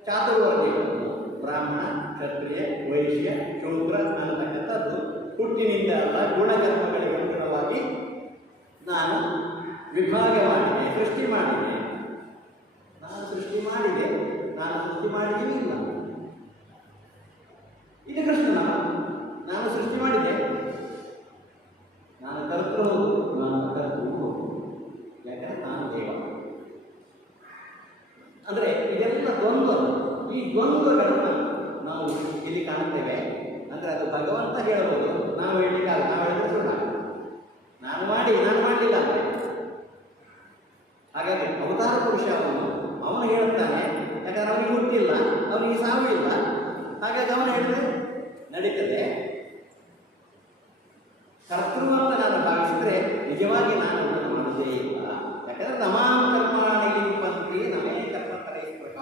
ಚಾತುರ್ವರ್ಣ್ಯಗಳು ಬ್ರಾಹ್ಮಣ, ಕ್ಷತ್ರಿಯ, ವೈಶ್ಯ, ಶೂದ್ರ ಅನ್ನತಕ್ಕಂಥದ್ದು ಹುಟ್ಟಿನಿಂದ ಅಲ್ಲ, ಗುಣಕರ್ಮಗಳಿಗೆ ಅನುಗುಣವಾಗಿ ನಾನು ವಿಭಾಗ ಮಾಡಿದೆ, ಸೃಷ್ಟಿ ಮಾಡಿದೆ. ನಾನು ಸೃಷ್ಟಿ ಮಾಡಿದೆ, ನಾನು ಸೃಷ್ಟಿ ಮಾಡಿದ್ದೀವಿ ಇಲ್ಲ. ಇದು ಕೃಷ್ಣನ, ನಾನು ಸೃಷ್ಟಿ ಮಾಡಿದೆ, ನಾನು ಕರ್ತೃ ಹೌದು, ನಾನು ಕರ್ತೃ ಹೌದು. ಯಾಕಂದ್ರೆ ನಾನು ದೇವ. ಅಂದರೆ ಇದೆಲ್ಲ ದ್ವಂದ್ವ. ಈ ದ್ವಂದ್ವಗಳನ್ನು ನಾವು ಇಲ್ಲಿ ಕಾಣುತ್ತೇವೆ. ಅಂದರೆ ಅದು ಭಗವಂತ ಹೇಳಬಹುದು, ನಾವು ಹೇಳಲಿಕ್ಕಾಗ, ನಾವು ಹೇಳಿದ್ರೆ ಸುಳ್ಳ. ನಾನು ಮಾಡಲಿಲ್ಲ. ಹಾಗಾಗಿ ಅವತಾರ ಪುರುಷ ಅವನು ಹೇಳುತ್ತಾನೆ. ಯಾಕಂದ್ರೆ ಅವನಿಗೆ ಹುಟ್ಟಿಲ್ಲ, ಅವನಿಗೆ ಸಾವು ಇಲ್ಲ. ಹಾಗಾಗಿ ಅವನು ಹೇಳಿದ್ರೆ ನಡೀತದೆ. ಕರ್ತೃ ಅಂತ ನಾನು ಭಾವಿಸಿದ್ರೆ ನಿಜವಾಗಿ ನಾನು ಮಾಡುವುದೇ ಇಲ್ಲ. ಯಾಕಂದ್ರೆ ನಮಾಂ ಕರ್ಮಾಣಿ ಲಿಂಪಂತಿ ನಮೇ ಕರ್ಮಕರೇ ಸ್ಪೃಹ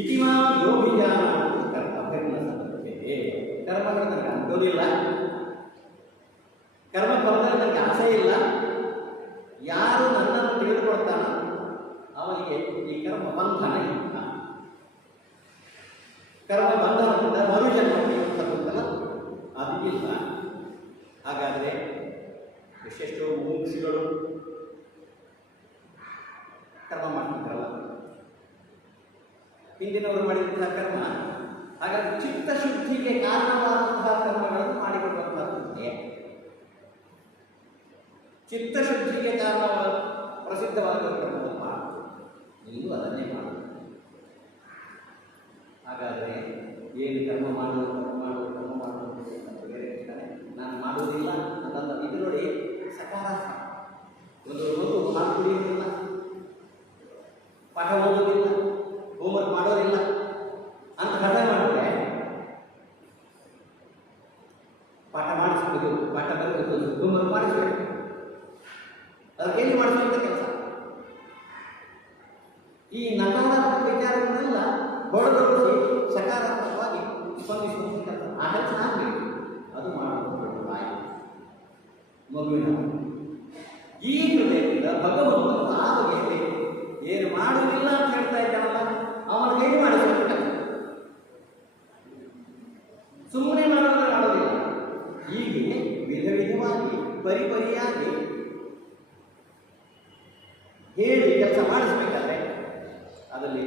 ಇತಿ ಮಾಂ ಯೋಗಿಜಾನಾತಿ ಕರ್ತವ್ಯನ ಸಂಪತ್ತೇ. ಕರ್ಮಗಳು ನನಗೆ ಅನುಕೂಲಿಲ್ಲ, ಕರ್ಮ ಫಲದಲ್ಲಿ ನನಗೆ ಆಸೆ ಇಲ್ಲ. ಯಾರು ನನ್ನನ್ನು ತಿಳಿದುಕೊಳ್ತಾನೋ ಅವನಿಗೆ ಈ ಕರ್ಮ ಬಂಧನ ಇಲ್ಲ. ಕರ್ಮ ಬಂಧನದಿಂದ ಮರುಜನ್ಮ ಪಡೆಯುವಂಥದ್ದಲ್ಲ, ಅದು ಇಲ್ಲ. ಹಾಗಾದರೆ ಎಷ್ಟೆಷ್ಟೋ ಮುಮುಕ್ಷುಗಳು ಕರ್ಮ ಮಾಡ್ತಿದ್ರಲ್ಲ, ಹಿಂದಿನವರು ಮಾಡಿದಂತಹ ಕರ್ಮ. ಹಾಗಾಗಿ ಚಿತ್ತಶುದ್ಧಿಗೆ ಕಾರಣವಾದಂತಹ ಕರ್ಮಗಳನ್ನು ಮಾಡಿಕೊಡುವಂಥದ್ದೇ. ಚಿತ್ತಶುದ್ಧಿಗೆ ಕಾರಣವಾದ ಪ್ರಸಿದ್ಧವಾದ ಕರ್ಮವನ್ನು ಮಾಡುವುದು, ನೀವು ಅದನ್ನೇ ಮಾಡುವುದು. ಹಾಗಾದರೆ ಏನು ಕರ್ಮ ಮಾಡುವುದು ಬೇರೆ ಹೇಳ್ತಾರೆ. ನಾನು ಮಾಡುವುದಿಲ್ಲ ಅಂತಂದ ಇದು ನೋಡಿ ಸಕಾರಾತ್ಮಕ. ಒಂದು ಹಾಲು ಕುಡಿಯುವುದಿಲ್ಲ, ಪಾಠ ಓದುವುದಿಲ್ಲ, ಹೋಮ್ವರ್ಕ್ ಮಾಡೋದಿಲ್ಲ ಅಂತ ಹಠ ಮಾಡಿದ್ರೆ ಪಾಠ ಮಾಡಿಸ್ಬೇಕು, ಪಾಠ ಬರಬೇಕು, ಹೋಮ್ವರ್ಕ್ ಮಾಡಿಸ್ಬೇಕು. ಅದಕ್ಕೆ ಎಲ್ಲಿ ಮಾಡಿಸುವಂಥ ಕೆಲಸ. ಈ ನಕಾರಾತ್ಮಕ ವಿಚಾರಗಳನ್ನೆಲ್ಲ ಹೊಡೆದೊಡಿಸಿ ಸಕಾರಾತ್ಮಕವಾಗಿ ಸ್ಪಂದಿಸುವಂಥ ಕೆಲಸ. ಆ ಕೆಲಸ ಆಗಬೇಕು, ಅದು ಮಾಡುವುದು ಮಗುವಿನ ಈ ಹೃದಯದಿಂದ ಭಗವಂತನು ಆ ಬಗೆಯಲ್ಲಿ ಏನು ಮಾಡುವುದಿಲ್ಲ ಅಂತ ಹೇಳ್ತಾ ಇದ್ದಾನಲ್ಲ, ಅವನ ಕೈಲಿ ಮಾಡಿಸುವಂತ ಸುಮ್ಮನೆ ಮಾಡೋದಿಲ್ಲ. ಹೀಗೆ ವಿಧ ವಿಧವಾಗಿ ಪರಿಪರಿಯಾಗಿ ಹೇಳಿ ಕೆಲಸ ಮಾಡಿಸ್ಬೇಕಾದ್ರೆ ಅದರಲ್ಲಿ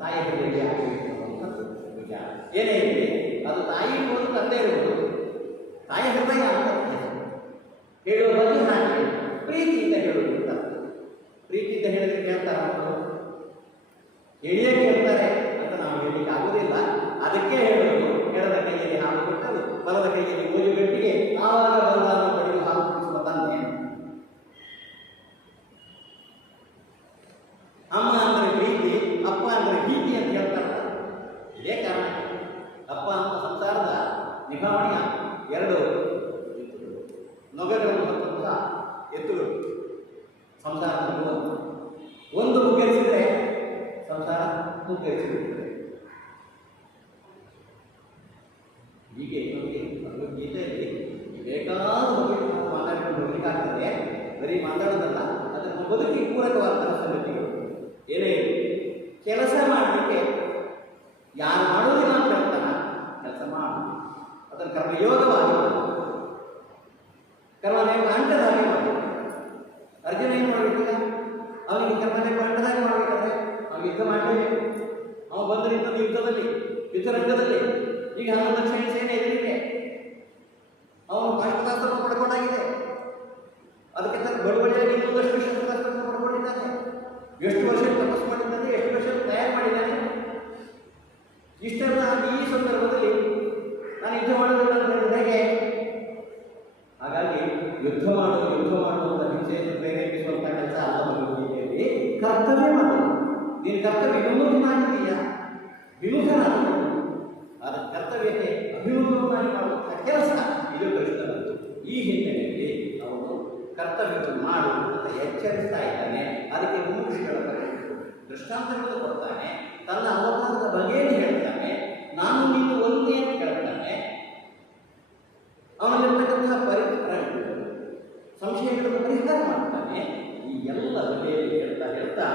ತಾಯಿ ಹೃದಯ ಆಗಬೇಕು ಅನ್ನೋದು ವಿಚಾರ. ಏನೇ ಇರಲಿ ಅದು ತಾಯಿ ಇರ್ಬೋದು, ತಂದೆ ಇರ್ಬೋದು, ತಾಯಿ ಹೃದಯ ಅಂತ ಹೇಳುವ ಬಗ್ಗೆ ಹಾಗೆ ಪ್ರೀತಿಯಿಂದ ಹೇಳುವುದು ಅಂತ. ಪ್ರೀತಿಯಿಂದ ಹೇಳಿದ್ರೆ ಕೇಳ್ತಾರೆ ಮಕ್ಕಳು, ಹೇಳಿಯೇ ಕೇಳ್ತಾರೆ ಅಂತ ನಾವು ಹೇಳಲಿಕ್ಕೆ ಆಗುವುದಿಲ್ಲ. ಅದಕ್ಕೆ ಹೇಳೋದು, ಎಡದ ಕೈಯಲ್ಲಿ ಹಾಲು ಕೊಟ್ಟರು ಬಲದ ಕೈಯಲ್ಲಿ ಗೋಧಿ ಗಟ್ಟಿಗೆ ಆವಾಗ ಬಲವನ್ನು ಪಡೆದು ಹಾಲು ಕುಡಿಸುವ ತಂದೆ. ಅಮ್ಮ ಅಂದರೆ ಪ್ರೀತಿ, ಅಪ್ಪ ಅಂದರೆ ಭೀತಿ ಅಂತ ಹೇಳ್ತಾರೆ. ಇದೇ ಕಾರಣ ಅಪ್ಪ ಅಂತ ಸಂಸಾರದ ನಿಭಾವಣೆಯ ಎರಡು ನೊಗಗಳನ್ನು ಹೊತ್ತಂತಹ ಎತ್ತುಗಳು ಸಂಸಾರ ಒಂದು ಮುಗ್ಗರಿಸಿದರೆ ಸಂಸಾರ ಮುಗ್ಗರಿಸಿಬಿಡುತ್ತದೆ. ಹೀಗೆ ನಮಗೆ ಭಗವದ್ಗೀತೆಯಲ್ಲಿ ಬೇಕಾದ ಬಗ್ಗೆ ಮಾತಾಡಿಕೊಂಡು ಹೋಗಲಿಕ್ಕಾಗ್ತದೆ. ಬರೀ ಮಾತಾಡೋದಲ್ಲ, ಅದನ್ನು ಬದುಕಿ ಪೂರಕವಾದ ಸಂಗತಿಗಳು ಏನೇ ಕೆಲಸ ಮಾಡಲಿಕ್ಕೆ ಯಾರು ಮಾಡೋದಿಲ್ಲ ಅಂತ ಹೇಳ್ತಾನ, ಕೆಲಸ ಮಾಡು. ಅದನ್ನು ಕರ್ಮಯೋಗವಾಗಿ ಮಾಡು, ಕರ್ಮದೇವ ಅಂಟದ ಹಾಗೆ ಮಾಡು. ಅರ್ಜುನ ಏನು ಮಾಡಬೇಕೀಗ? ಅವನಿಗೆ ಕರ್ಮದೇವ ಅಂಟದಾಗೆ ಮಾಡಬೇಕಾದ್ರೆ ಅವ್ನು ಯುದ್ಧ ಮಾಡಲೇಬೇಕು. ಅವನು ಬಂದು ನಿಂತದ್ದು ಯುದ್ಧರಂಗದಲ್ಲಿ. ಈಗ 11 ಲಕ್ಷ ಸೇನೆ ಎದುರಿಗೆ ಅವನು ಶಸ್ತ್ರಾಸ್ತ್ರವನ್ನು ಪಡ್ಕೊಂಡಾಗಿದೆ. ಅದಕ್ಕೆ ತನ್ನ ಬಡವಳಿಯಾಗಿ ಇನ್ನೊಂದಷ್ಟು ಶಸ್ತ್ರಾಸ್ತ್ರವನ್ನು ಪಡ್ಕೊಂಡಿದ್ದಾನೆ. ಎಷ್ಟು ವರ್ಷ ತಪಸ್ಸು ಮಾಡಿದ್ದಾನೆ, ಎಷ್ಟು ವರ್ಷ ತಯಾರು ಮಾಡಿದ್ದಾನೆ. ಇಷ್ಟೆಲ್ಲ ಈ ಸಂದರ್ಭದಲ್ಲಿ ನಾನು ಯುದ್ಧ ಮಾಡೋದಿಲ್ಲ ಅಂತ ಹೇಳಿದ್ರೆ ಹೇಗೆ? ಹಾಗಾಗಿ ಯುದ್ಧ ಮಾಡುವಂಥ ಹಿಂಸೆಯನ್ನು ಪ್ರೇರೇಪಿಸುವಂಥ ಕೆಲಸ ಅಲ್ಲ ಭಗವದ್ಗೀತೆಯಲ್ಲಿ. ಕರ್ತವ್ಯ ಮಾಡೋದು. ನೀನು ಕರ್ತವ್ಯ ವಿಮುಖನಾಗಿದ್ದೀಯಾ, ವಿಮುಖನಾದ ಆದ ಕರ್ತವ್ಯಕ್ಕೆ ಅಭಿಮುಖವಾಗಿ ಮಾಡುವಂಥ ಕೆಲಸ ಇದು ಕೃಷ್ಣನದ್ದು. ಈ ಹಿನ್ನೆಲೆಯಲ್ಲಿ ಅವನು ಕರ್ತವ್ಯವನ್ನು ಮಾಡು ಅಂತ ಎಚ್ಚರಿಸ್ತಾ ಇದ್ದಾನೆ. ಅದಕ್ಕೆ ಮುಮುಕ್ಷುಗಳ ದೃಷ್ಟಾಂತಗಳನ್ನು ಕೊಡ್ತಾನೆ, ತನ್ನ ಅವತಾರದ ಬಗೆಯನ್ನು ಹೇಳ್ತಾನೆ, ನಾನು ನೀನು ಒಂದೇ ಅಂತ ಹೇಳ್ತಾನೆ. ಅವನಲ್ಲಿರ್ತಕ್ಕಂತಹ ಸಂಶಯಗಳನ್ನು ಪರಿಹಾರ ಮಾಡ್ತಾನೆ. ಈ ಎಲ್ಲ ಬಗೆಯಲ್ಲಿ ಹೇಳ್ತಾ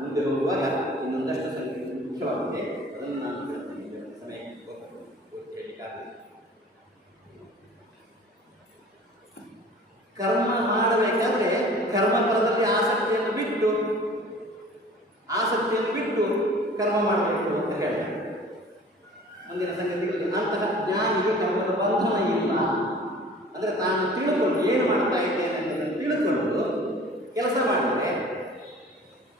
ಮುಂದೆ ಹೋಗುವಾಗ ಇನ್ನೊಂದಷ್ಟು ಸಂಗತಿ ಮುಖ್ಯವಾಗಿದೆ. ಅದನ್ನು ನಾನು ಹೇಳ್ತೀನಿ. ಸಮಯಕ್ಕೆ ಹೇಳಲಿಕ್ಕಾಗಲಿ. ಕರ್ಮ ಮಾಡಬೇಕಾದ್ರೆ ಕರ್ಮಫಲದಲ್ಲಿ ಆಸಕ್ತಿಯನ್ನು ಬಿಟ್ಟು ಕರ್ಮ ಮಾಡಬೇಕು ಅಂತ ಹೇಳಿ ಮುಂದಿನ ಸಂಗತಿಗಳಲ್ಲಿ ಅಂತಹ ಜ್ಞಾನಿಗೆ ಕರ್ಮದ ಬಂಧನ ಇಲ್ಲ. ಅಂದರೆ ತಾನು ತಿಳ್ಕೊಂಡು ಏನು ಮಾಡ್ತಾ ಇದ್ದೇನೆ ಅನ್ನೋದನ್ನು ತಿಳ್ಕೊಂಡು ಕೆಲಸ ಮಾಡಿದರೆ,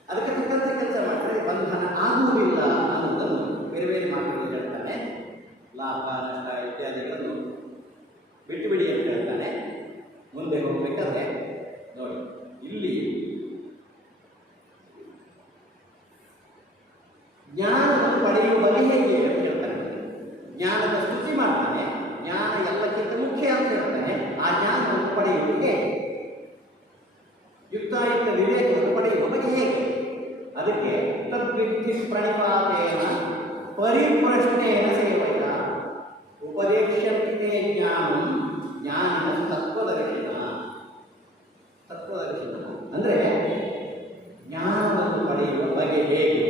ಅದಕ್ಕೆ ತಕ್ಕಂತೆ ಕೆಲಸ ಮಾಡಿದರೆ ಬಂಧನ ಆಗುವುದಿಲ್ಲ ಅನ್ನೋದನ್ನು ಬೇರೆ ಬೇರೆ ಮಾತುಗಳು ಹೇಳ್ತಾನೆ. ಲಾಭ ನಷ್ಟ ಇತ್ಯಾದಿಗಳನ್ನು ಬಿಟ್ಟುಬಿಡಿ ಅಂತ ಹೇಳ್ತಾನೆ. ಮುಂದೆ ಹೋಗಬೇಕಾದ್ರೆ ನೋಡಿ, ಇಲ್ಲಿ ಜ್ಞಾನವನ್ನು ಪಡೆಯುವ ಬಗೆ ಹೇಗೆ ಅಂತ ಹೇಳ್ತಾನೆ. ಜ್ಞಾನದ ಸ್ತುತಿ ಮಾಡ್ತಾನೆ. ಜ್ಞಾನ ಎಲ್ಲಕ್ಕಿಂತ ಮುಖ್ಯ ಅಂತ ಹೇಳ್ತಾನೆ. ಆ ಜ್ಞಾನವನ್ನು ಪಡೆಯುವುದು ಹೇಗೆ? ಯುಕ್ತಾಯುಕ್ತ ವಿವೇಕವನ್ನು ಪಡೆಯುವ ಬಗೆ ಹೇಗೆ? ಅದಕ್ಕೆ ತದ್ವಿಧಿ ಪ್ರಣಿಪಾತೇನ ಪರಿಪ್ರಶ್ನೇನ ಸೇವಯ ಉಪದೇಶ್ಯಂತೆ ಜ್ಞಾನಂ ಜ್ಞಾನ ತತ್ವದರ್ಶನ. ಅಂದರೆ ಜ್ಞಾನವನ್ನು ಪಡೆಯುವ ಬಗೆ ಹೇಗೆ?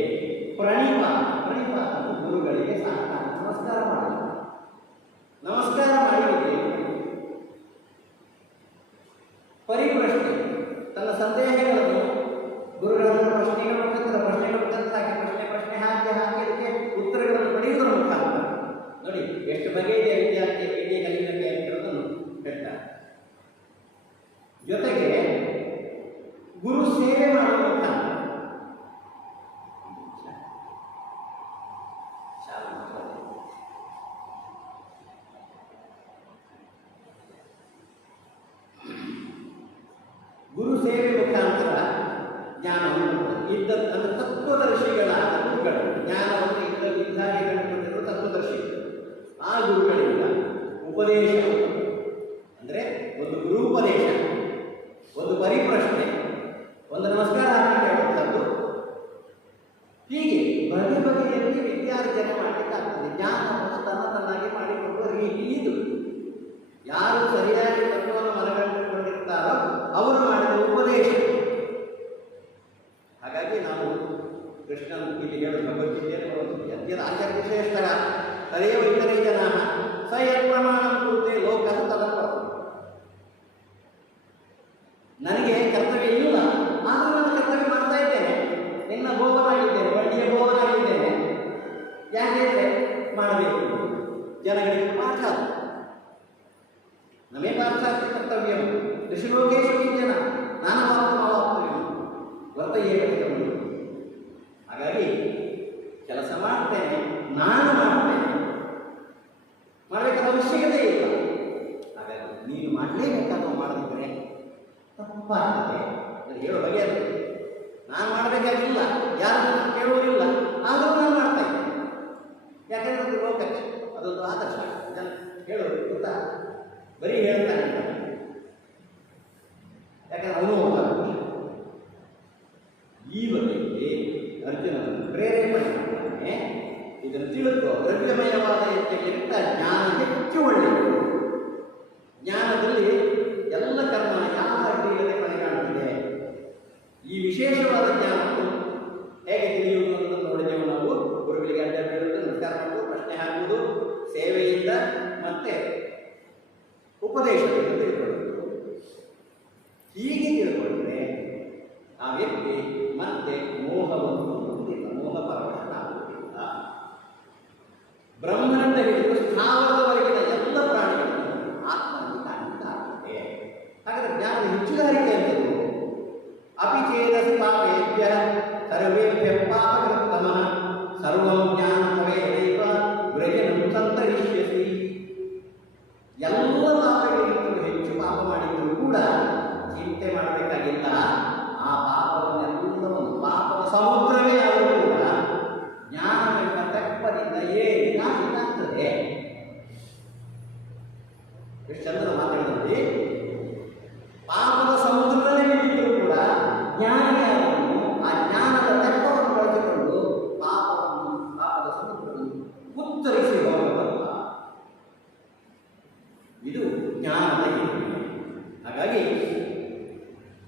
ಪ್ರಣಿಪಾತ ಗುರುಗಳಿಗೆ ಸಾಷ್ಟಾಂಗ ನಮಸ್ಕಾರ ಮಾಡಿ ಪರಿಪ್ರಶ್ನೆ, ತನ್ನ ಸಂದೇಹಗಳನ್ನು ಗುರುಗಳ ಪ್ರಶ್ನೆಗಳ ಮುಖಾಂತರ ಪ್ರಶ್ನೆ ಹಾಕಿ ಅದಕ್ಕೆ ಉತ್ತರಗಳನ್ನು ಪಡೆಯುವುದರ ಮುಖಾಂತರ ನೋಡಿ ಎಷ್ಟು ಬಗೆಯ ವಿದ್ಯಾರ್ಥಿ ವಿದ್ಯೆ ಕಲಿಯಲಿಕ್ಕೆ ಹೇಳೋದನ್ನು ಹೇಳ್ತಾರೆ. ಜೊತೆಗೆ ಗುರು ಸೇವೆ ಮಾಡುವ ಮುಖಾಂತರ ಜ್ಞಾನವನ್ನು ಅಂದರೆ ತತ್ವದರ್ಶಿಗಳಾದ ಗುರುಗಳು, ಜ್ಞಾನವನ್ನು ಇದ್ದಾಗಿ ಕಂಡುಕೊಂಡಿರುವ ತತ್ವದರ್ಶಿಗಳು. ಆ ಗುರುಗಳಿಂದ ಉಪದೇಶ ಅಂದರೆ ಒಂದು ಗುರುಪದೇಶ, ಒಂದು ಪರಿಪ್ರಶ್ನೆ, ಒಂದು ನಮಸ್ಕಾರ ಹಾಕಿಕೊಳ್ಳುವಂಥದ್ದು. ಹೀಗೆ ಬಗೆಯಲ್ಲಿ ವಿದ್ಯಾರ್ಜನೆ ಮಾಡಲಿಕ್ಕಾಗ್ತದೆ. ಜ್ಞಾನವನ್ನು ತನ್ನಾಗಿ ಮಾಡಿಕೊಳ್ಳುವ ರೀತಿ ಇದು. ಯಾರು ಸರಿಯಾಗಿ ತತ್ವವನ್ನು ಮನಗಂಡುಕೊಂಡಿರ್ತಾರೋ ಅವರು ಮಾಡಿದ ಉಪದೇಶ. ಹಾಗಾಗಿ ನಾವು ಕೃಷ್ಣನ ಇಲ್ಲಿ ಹೇಳುವ ಭಗವದ್ಗೀತೆಯಲ್ಲಿ ಅತ್ಯಂತ ಆಚಾರ್ಯ ಶ್ರೇಷ್ಠರ ತದೇವ ಇತರೇ ಜನ ಸ ಮಾಡಬೇಕು. ಜನಗಳಿಗೆ ಪಾಠ ನಮೇ ಪಾಠಾಸ್ತಿ ಕರ್ತವ್ಯಂ ಋಷಿಲೋಕೇಶು ಜನ ನಾನವಾಪ್ತಮವಾಪ್ತವ್ಯಂ ವರ್ತಯೇಕಂ. ಹಾಗಾಗಿ ಕೆಲಸ ಮಾಡ್ತೇನೆ, ನಾನು ಮಾಡ್ತೇನೆ, ಮಾಡಬೇಕಾದ ಅವಶ್ಯಕತೆ ಇಲ್ಲ. ಹಾಗಾಗಿ ನೀನು ಮಾಡಲೇಬೇಕಾದ ಮಾಡದಿದ್ದರೆ ತಪ್ಪಾಗ್ತದೆ. ಹೇಳೋ ಬಗೆ ಅದು. ನಾನು ಮಾಡಬೇಕಾಗಿಲ್ಲ, ಯಾರು ಕೇಳುವುದಿಲ್ಲ, ಆದರೂ ನಾನು ಮಾಡ್ತಾ ಇದ್ದೇನೆ. ಯಾಕಂದರೆ ಅದು ಲೋಕಕ್ಕೆ ಅದೊಂದು ಆದರ್ಶ. ಇದನ್ನು ಹೇಳೋದು ಗೊತ್ತಾ, ಬರೀ ಹೇಳ್ತಾನೆ, ಯಾಕಂದ್ರೆ ಅವನು ಈ ಬಗೆಗೆ ಅರ್ಜುನನನ್ನು ಪ್ರೇರೇಪಣೆ ಮಾಡ್ತಾನೆ. ಇದನ್ನು ತಿಳುಕೋ, ದ್ರವ್ಯಮಯವಾದ ಹೆಚ್ಚಕ್ಕಿಂತ ಜ್ಞಾನ ಹೆಚ್ಚು ಒಳ್ಳೆಯದು. ಜ್ಞಾನದಲ್ಲಿ ಎಲ್ಲ ಕರ್ಮ ಯಾವ ಅಡ್ಡಿಯಿಲ್ಲದೆ ಕೊನೆಗಾಣುತ್ತದೆ. ಈ ವಿಶೇಷವಾದ ಜ್ಞಾನವನ್ನು ಹೇಗೆ ತಿಳಿಯುವುದು ಅಂತ ನೋಡಿದೆವು ನಾವು. ಗುರುಗಳಿಗೆ ಅಡ್ಡ ಬೀಳುವುದು, ನಮಸ್ಕಾರ ಮಾಡುವುದು, ಪ್ರಶ್ನೆ ಹಾಕುವುದು, ಸೇವೆಯಿಂದ ಮತ್ತೆ ಉಪದೇಶದಿಂದ ತಿಳ್ಕೊಳ್ಳುವುದು. ಹೀಗೆ ತಿಳ್ಕೊಂಡ್ರೆ ಆ ವ್ಯಕ್ತಿ ಮತ್ತೆ ಮೋಹವನ್ನು ಹೊಂದಿಲ್ಲ, ಮೋಹ ಪರವಶನಾಗುವುದಿಲ್ಲ. ಬ್ರಹ್ಮನಿಂದ ಹಿಡಿದು ಸ್ಥಾವರದವರೆಗಿನ ಎಲ್ಲ ಪ್ರಾಣಿಗಳನ್ನು ಆತ್ಮನಲ್ಲಿ ಕಾಣುತ್ತಾಗಿದೆ. ಹಾಗಾದರೆ ಜ್ಞಾನದ ಹೆಚ್ಚುಗಾರಿಕೆ ಅಂತದ್ದು ಅಪಿಚೇದಸಿ ಪಾಪೇಭ್ಯ ಸರ್ವೇಭ್ಯ ಪಾಪಕೃತ್ತಮಃ ಸರ್ವಂ ಜ್ಞಾನಮವೇದೈವ ವ್ರಜನಂ ಸಂತರಿಷ್ಯಸಿ. ಎಲ್ಲ ಪಾಪಗಳಿಗಿಂತಲೂ ಹೆಚ್ಚು ಪಾಪ ಮಾಡಿದರೂ ಕೂಡ ಚಿಂತೆ ಮಾಡಬೇಕಾಗಿಲ್ಲ. ಆ ಪಾಪವನ್ನೆಲ್ಲವನ್ನು ಪಾಪದ ಸಮುದ್ರವೇ ಆದರೂ ಕೂಡ ಜ್ಞಾನವೆಂಬ ತೆಪ್ಪದಿಂದ ಏನಾಗ್ತದೆ. ಎಷ್ಟು ಚಂದದ ಮಾತಾಡಿದಲ್ಲಿ ಪಾಪದ ಸಮುದ್ರದಲ್ಲೇ ಬಿದ್ದಿದ್ದರೂ ಕೂಡ ಜ್ಞಾನಿಗೆ ಆ ಜ್ಞಾನದ ತೆಪ್ಪವನ್ನು ಬಳಸಿಕೊಂಡು ಪಾಪದ ಸಮುದ್ರವನ್ನು ಉತ್ತರಿಸಿ ಹೋಗಬಲ್ಲ. ಇದು ಜ್ಞಾನದ ಹಿರಿಮೆ. ಹಾಗಾಗಿ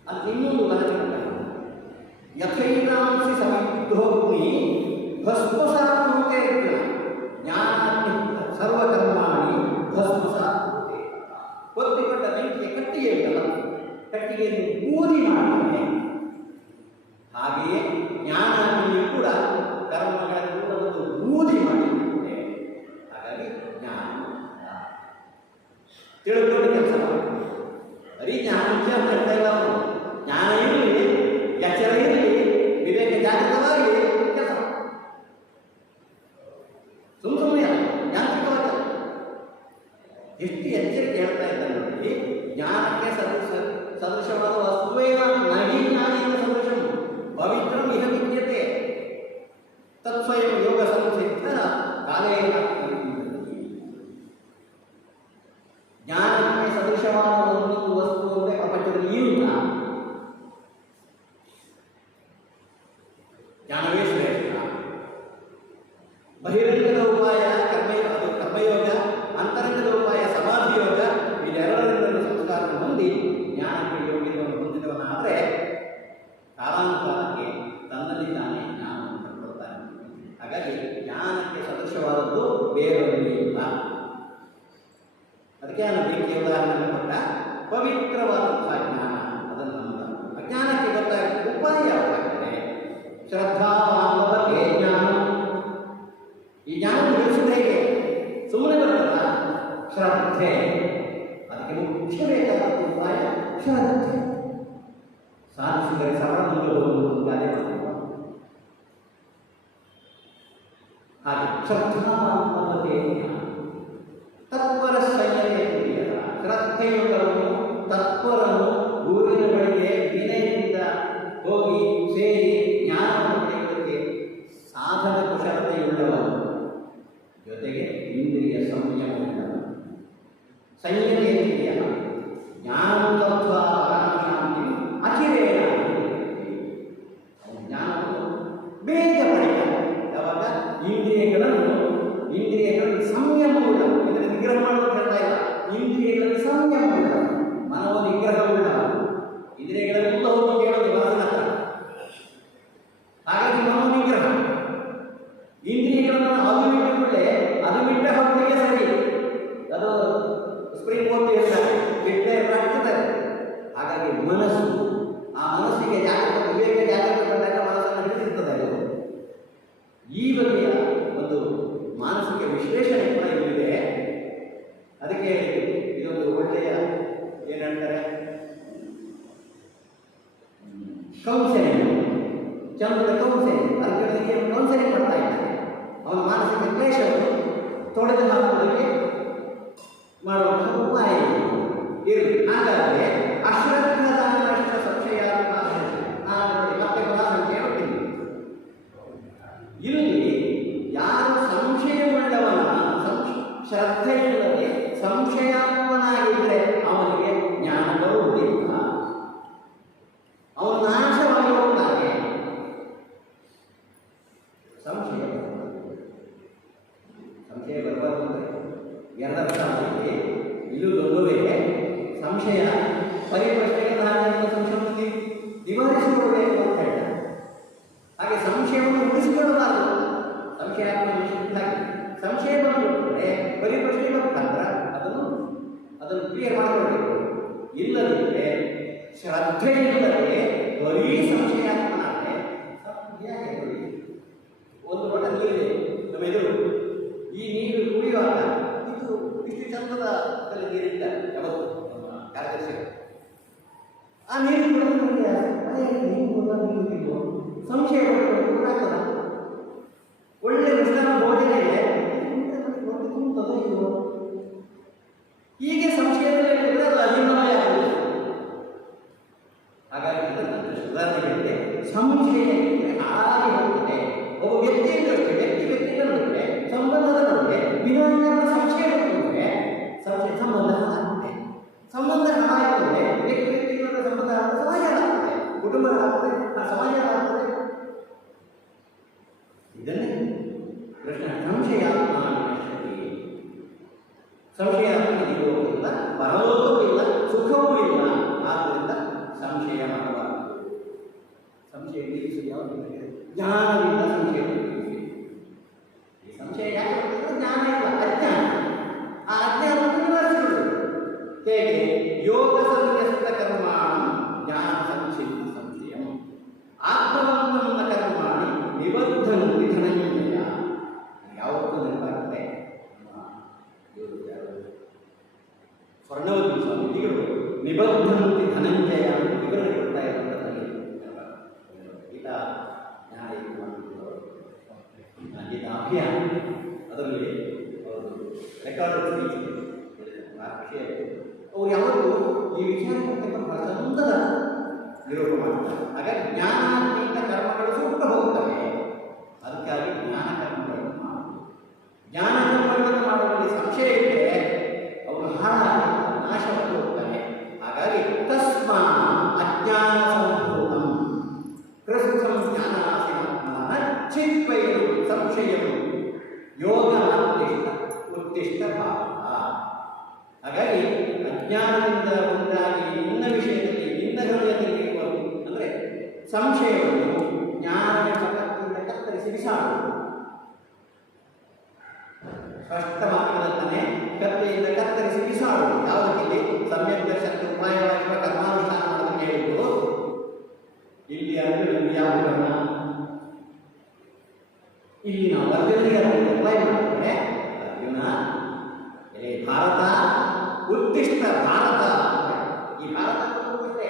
ಅದು ಇನ್ನೊಂದು ಉದಾಹರಣೆ. ಯಥೈನಾಂಸಿ ಸಮಿದ್ಧೋಗ್ನಿ ಭಸ್ಮಸಾತ್ಮತೆ ಜ್ಞಾನಾಗ್ನಿ ಸರ್ವಕರ್ಮಾಣಿ ಭಸ್ಮಸಾತ್ಮತೆ. ಒತ್ತಿಕೊಂಡ ಬೆಂಕಿಯ ಕಟ್ಟಿಗೆ ಇದ್ದಲ್ಲ, ಕಟ್ಟಿಗೆಯನ್ನು ಬೂದಿ ಮಾಡ್ತಾನೆ. ಹಾಗೆಯೇ ಜ್ಞಾನಾಗ್ನಿಯು ಕೂಡ ಕರ್ಮಗಳನ್ನು ಬೂದಿ ಮಾಡಿರುತ್ತದೆ. ಹಾಗಾಗಿ ಜ್ಞಾನ ತಿಳ್ಕೊಂಡು ಕೆಲಸ ಮಾಡಿ. ಬರೀ ಜ್ಞಾನ ವಿಚಾರ ಮಾಡ್ತಾ ಇಲ್ಲ. ಜ್ಞಾನ ಇರಲಿ, ಎಚ್ಚರ ಇರಲಿ, ವಿವೇಕ ಜಾಗೃತವಾಗಿ ಕೆಲಸ ಮಾಡಿ. ಸುಮ್ಮನೆ ಯಾಂತ್ರಿಕವಾಗಿ ಎಷ್ಟು ಎಚ್ಚರಿಕೆ ಹೇಳ್ತಾ ಇದ್ದಾರೆ ನೋಡಿ. ಜ್ಞಾನಕ್ಕೆ ಸದೃಶವಾದ ವಸ್ತುವೇ ನಹಿ ಜ್ಞಾನೇನ ಸದೃಶಂ ಪವಿತ್ರಂ ಇಹ ವಿದ್ಯತೆ ತತ್ಸ್ವಯಂ ಯೋಗ ಸಂಸಿದ್ಧ ಕಾಲೇನ. ಜ್ಞಾನಕ್ಕೆ ಸದೃಶವಾದ ಒಂದು ವಸ್ತು ಅಂದರೆ ಪ್ರಪಂಚದಲ್ಲಿ ಇಲ್ಲ. ಜ್ಞಾನವೇ ಶ್ರೇಷ್ಠ. ಬಹಿರಂಗದ ಉಪಾಯ ಕರ್ಮಯೋಗ, ಅಂತರಂಗದ ಉಪಾಯ ಸಮಾಧಿ ಯೋಗ, ಇದೆರಡರಿಂದ ಸಂಸ್ಕಾರವನ್ನು ಹೊಂದಿ ಜ್ಞಾನಕ್ಕೆ ಯೋಗ್ಯತೆಯನ್ನು ಹೊಂದಿದವನಾದರೆ ಕಾಲಾನುಕಾಲಕ್ಕೆ ತನ್ನಲ್ಲಿ ತಾನೇ ಜ್ಞಾನವನ್ನು ಕಂಡುಕೊಳ್ತಾನೆ. ಹಾಗಾಗಿ ಜ್ಞಾನಕ್ಕೆ ಸದೃಶವಾದದ್ದು ಬೇರೊಂದು ಇಲ್ಲ. ಅದಕ್ಕೆ ನಾನು ಬೆಂಕಿಯ ಉದಾಹರಣೆ ಕೊಟ್ಟ. ಪವಿತ್ರವಾದಂತಹ ಜ್ಞಾನ ಅದನ್ನು ನಮ್ಮ ಅಜ್ಞಾನಕ್ಕೆ ಗೊತ್ತಾಗ ಉಪಾಯ ಯಾವಾಗ್ತದೆ? ಶ್ರದ್ಧಾವಾಂಬೇ ಜ್ಞಾನ. ಈ ಜ್ಞಾನ ಬೆಳೆಸುವುದು ಹೇಗೆ? ಸುಮ್ಮನೆ ಬರ್ತಲ್ಲ, ಶ್ರದ್ಧೆ. ಅದಕ್ಕೆ ಮುಖ್ಯ ಬೇಕಾದ ಉಪಾಯ ಶ್ರದ್ಧೆ. ಸಾಧಿಸಿದರೆ ಸರಳ ಮೂಲಗಳು ಗಾದೆ ಮಾಡುವ ಹಾಗೆ ಶ್ರದ್ಧಾವಾಂಬೇ ಜ್ಞಾನ. ತತ್ಪರ ಸಂಯಮ ಶ್ರದ್ಧೆಯುಳ್ಳವನು ತತ್ಪರನು ಗುರುವಿನ ಬಳಿಗೆ ವಿನಯದಿಂದ ಹೋಗಿ ಸೇರಿ ಜ್ಞಾನವನ್ನು ಪಡೆಯುವುದಕ್ಕೆ ಸಾಧನ ಕುಶಲತೆಯುಳ್ಳವನು, ಜೊತೆಗೆ ಇಂದ್ರಿಯ ಸಂಯಮವುಳ್ಳವನು. ಸಂಯಮ ಏನಿದೆಯಲ್ಲ, ಜ್ಞಾನೋತ್ವ ಶಾಂತಿ ಅಚಿರೇಣ. ಜ್ಞಾನವನ್ನು ಬೇಗ ಪಡೆಯುತ್ತಾರೆ. ಯಾವಾಗ ಇಂದ್ರಿಯಗಳಲ್ಲಿ ಸಂಯಮವುಳ್ಳ, ಇದನ್ನು ನಿಗ್ರಹ ಮಾಡೋದು ಹೇಳ್ತಾ ಇಲ್ಲ. ಇಂದ್ರಿಯಗಳಲ್ಲಿ ಸಂಯಮವುಳ್ಳ, ಮನೋ ನಿಗ್ರಹವುಳ್ಳ. ಇಂದ್ರಿಯಗಳೆಲ್ಲ ಹೋಗಿ ಕೇಳೋದು ಮನಸ್ಸಿನ ಹತ್ರ. ಹಾಗಾಗಿ ಮನೋ ನಿಗ್ರಹ. ಇಂದ್ರಿಯಗಳನ್ನು ಅದು ಬಿಟ್ಟುಕೊಳ್ಳೆ, ಅದು ಬಿಟ್ಟ ಹೊತ್ತಿಗೆ ಸರಿ. ಅದು ಸ್ಪ್ರಿಂಗ್ ಓದ್ತಿ ಪರಿಸ್ಥಿತಿಯನ್ನು ಕೌನ್ಸಲಿಂಗ್ ಮಾಡ್ತಾ ಇದ್ದಾನೆ. ಅವನ ಮಾನಸಿಕ ಕ್ಲೇಶವನ್ನು ತೊಡೆದು ಹಾಕುವುದಕ್ಕೆ ಮಾಡುವಂತಹ ಉಪಾಯ ಇರಲಿ. ಹಾಗಾದರೆ ಅಶ್ರದ್ಧದ ನಷ್ಟ ಸಂಶಯ ಮತ್ತೆ ಪದ ಸಂಶಯ ಹೊಟ್ಟಿದೆ. ಇಲ್ಲಿ ಯಾರು ಸಂಶಯವುಳ್ಳವನ ಶ್ರದ್ಧೆ ಇಲ್ಲದೆ ಸಂಶಯವನಾಗಿದ್ದರೆ ಅವನಿಗೆ ಜ್ಞಾನ ಬರುವುದಿಲ್ಲ, ಅವನು ನಾಶವಾಗಿ ಹೋಗ್ತಾನೆ. ಸಂಶಯ ಬರಬಾರದು ಅಂದರೆ ಎರಡರ್ಥ ಆಗಿದೆ. ಇದು ದೊಡ್ಡವೇ ಸಂಶಯ ಪರಿಪ್ರಶ್ನೆಗೆ ನಾನು ಸಂಶಯವನ್ನು ನಿವಾರಿಸಿಕೊಳ್ಳಬೇಕು ಅಂತ ಹೇಳ್ತಾರೆ. ಹಾಗೆ ಸಂಶಯವನ್ನು ಉಳಿಸಿಕೊಳ್ಳಬಾರದು. ಸಂಶಯ ಸಂಶಯ ಬಂದುಬಿಟ್ಟರೆ ಪರಿಪ್ರಶ್ನೆ ಮುಖಾಂತರ ಅದನ್ನು ಕ್ಲಿಯರ್ ಮಾಡಿಕೊಳ್ಳಬೇಕು. ಇಲ್ಲದಿದ್ದರೆ ಶ್ರದ್ಧೆ ಇಲ್ಲದೆ ಬರೀ ಸಂಶಯಾತ್ಮನಾದರೆ ಒಂದು ಲೋಟ ನೀರಿದೆ ನಮ್ಮ ಎದುರು, ಈ ನೀರು ಕುಡಿಯುವಾಗ ಇದು ಇಷ್ಟು ಚಂದದ ನೀರಿಲ್ಲ ಯಾವತ್ತು ನಮ್ಮ ಕಾರ್ಯದರ್ಶಿ ಆ ನೀರು ಕುಡಿದ್ರೆ ಸಂಶಯ ಆಗ್ತದ. ಒಳ್ಳೆ ಮಿಶ್ರಣ ಭೋಜನ ಇದೆ, ಹೀಗೆ ಸಂಶಯದಲ್ಲಿ ಅದು ಅಧೀನವೇ ಆಗುವುದು. ಹಾಗಾಗಿ ಇದನ್ನು ಸುಧಾರಣೆಗೆ ಸಂಶಯ ಹಾಗೆ ಹೋಗ್ತದೆ. ಒಬ್ಬ ವ್ಯಕ್ತಿಯಿಂದ ವ್ಯಕ್ತಿಗಳ ನಡುವೆ ಸಂಬಂಧದ ನಡುವೆ ವಿನಾಕಾರಣ ಸಂಶಯ ಬಂದರೆ ಸಂಬಂಧ ಹಾಳಾಗ್ತದೆ. ಸಂಬಂಧ ಹಾಳಾಗ್ತದೆ, ವ್ಯಕ್ತಿಗಳ ಸಂಬಂಧ ಸಮಾಜ ಹಾಳಾಗ್ತದೆ, ಕುಟುಂಬ ಹಾಳಾಗ್ತದೆ, ಸಮಾಜ ಹಾಳಾಗ್ತದೆ. ಇದನ್ನೇ ಕೃಷ್ಣ ಸಂಶಯಾತ್ಮನಿಗೂ ಇಲ್ಲ, ಪರಲೋಕವೂ ಇಲ್ಲ, ಸುಖವೂ ಇಲ್ಲ. ಆದ್ದರಿಂದ ಸಂಶಯ ಮಾಡಬಾರದು. ಸಂಶಯ ಯಾವುದು? ಜ್ಞಾನದಿಂದ ಸಂಶಯ. ಈ ಸಂಶಯ ಯಾಕೆ ಬರ್ತದೆ? ಜ್ಞಾನ ಇಲ್ಲ, ಅಜ್ಞಾನ. ಆ ಅಜ್ಞಾನವನ್ನು ನಿವಾರಿಸಿಕೊಳ್ಳುವುದು ಹೇಗೆ? ಯೋಗ ಸಂನ್ಯಸ್ತ ಕರ್ಮಾಣಿ ಜ್ಞಾನ ಸಂಕ್ಷಿಪ್ತ ಸಂಶಯಂ ಆತ್ಮವಂತನ ಕರ್ಮಾಣಿ ನಿಬದ್ಧಂತಿ ಧನಂಜಯ. ಯಾವತ್ತೂ ನೆನಪಾಗುತ್ತೆ ಸ್ವರ್ಣವತಿ ಸ್ವಾಮೀಜಿಗಳು ನಿಬದ್ಧಂತಿ ಧನಂಜಯ ವಿವರಣೆ ಕೊಡ್ತಾ ಇರುವಂಥದ್ದು ಗೀತಾ ಗೀತಾ ಅಭಿಯಾನ ಅದರಲ್ಲಿ ಅವರು ರೆಕಾರ್ಡ್ ಸ್ಪೀಚ್ ಆ ವಿಷಯ ಅವರು ಯಾವತ್ತೂ ಈ ವಿಚಾರ ಬಹಳ ಚಂದದ ನಿರೂಪ ಮಾಡ್ತಾರೆ. ಹಾಗಾಗಿ ಜ್ಞಾನಾತ್ಮಕ ಕರ್ಮಗಳು ಸುಟ್ಟು ಹೋಗುತ್ತವೆ. ಅದಕ್ಕಾಗಿ ಜ್ಞಾನ ಕರ್ಮಗಳನ್ನು ಮಾಡುವುದು. ಜ್ಞಾನ ಕರ್ಮಗಳನ್ನು ಮಾಡುವಲ್ಲಿ ಸಂಶಯ ಇದ್ದರೆ ಅವರು ಹಾಳಾಗಿ ನಾಶವಾಗಿ ಹೋಗ್ತಾರೆ. ಹಾಗಾಗಿ ತಸ್ಮಾ ಅಜ್ಞಾನ ಸಂಭೂತಂ ಕೃಷ್ಣಂ ಜ್ಞಾನಾಸಿನಾತ್ಮನಃ ಚಿತ್ವಯಂ ಸಂಶಯಂ ಯೋಗ ಉತ್ತಿಷ್ಟ ಭಾವ. ಹಾಗಾಗಿ ಅಜ್ಞಾನದಿಂದ ಉಂಟಾಗಿ ನಿನ್ನ ವಿಷಯದಲ್ಲಿ ನಿನ್ನ ಹೃದಯದಲ್ಲಿ ಇರುವ ಅಂದರೆ ಸಂಶಯವನ್ನು ಜ್ಞಾನದ ಚಕ್ರದಿಂದ ಕತ್ತರಿಸಿ ಬಿಸಾಡುವುದು. ಸ್ಪಷ್ಟವಾಗುವುದನ್ನೇ ಕತ್ತೆಯಿಂದ ಕತ್ತರಿಸಿ ಬಿಸಾಡುವುದು. ಯಾವುದಕ್ಕೆ? ಸಮ್ಯಕ್ ದರ್ಶನಕ್ಕೆ ಉಪಾಯವಾಗಿರುವ ಕರ್ಮಾನುಷ್ಠಾನ ಮಾಡೋದನ್ನು ಹೇಳಿದ್ದು. ಇಲ್ಲಿ ಅರ್ಜುನನಿಗೆ ಯಾವ ಕರ್ಮ? ಇಲ್ಲಿ ನಾವು ಅರ್ಜುನನಿಗೆ ಅಪ್ಲೈ ಮಾಡಿದ್ರೆ ಅರ್ಜುನ ಎಲೆ ಭಾರತ ಉತ್ತಿಷ್ಟ ಭಾರತ. ಈ ಭಾರತ ಅಷ್ಟೇ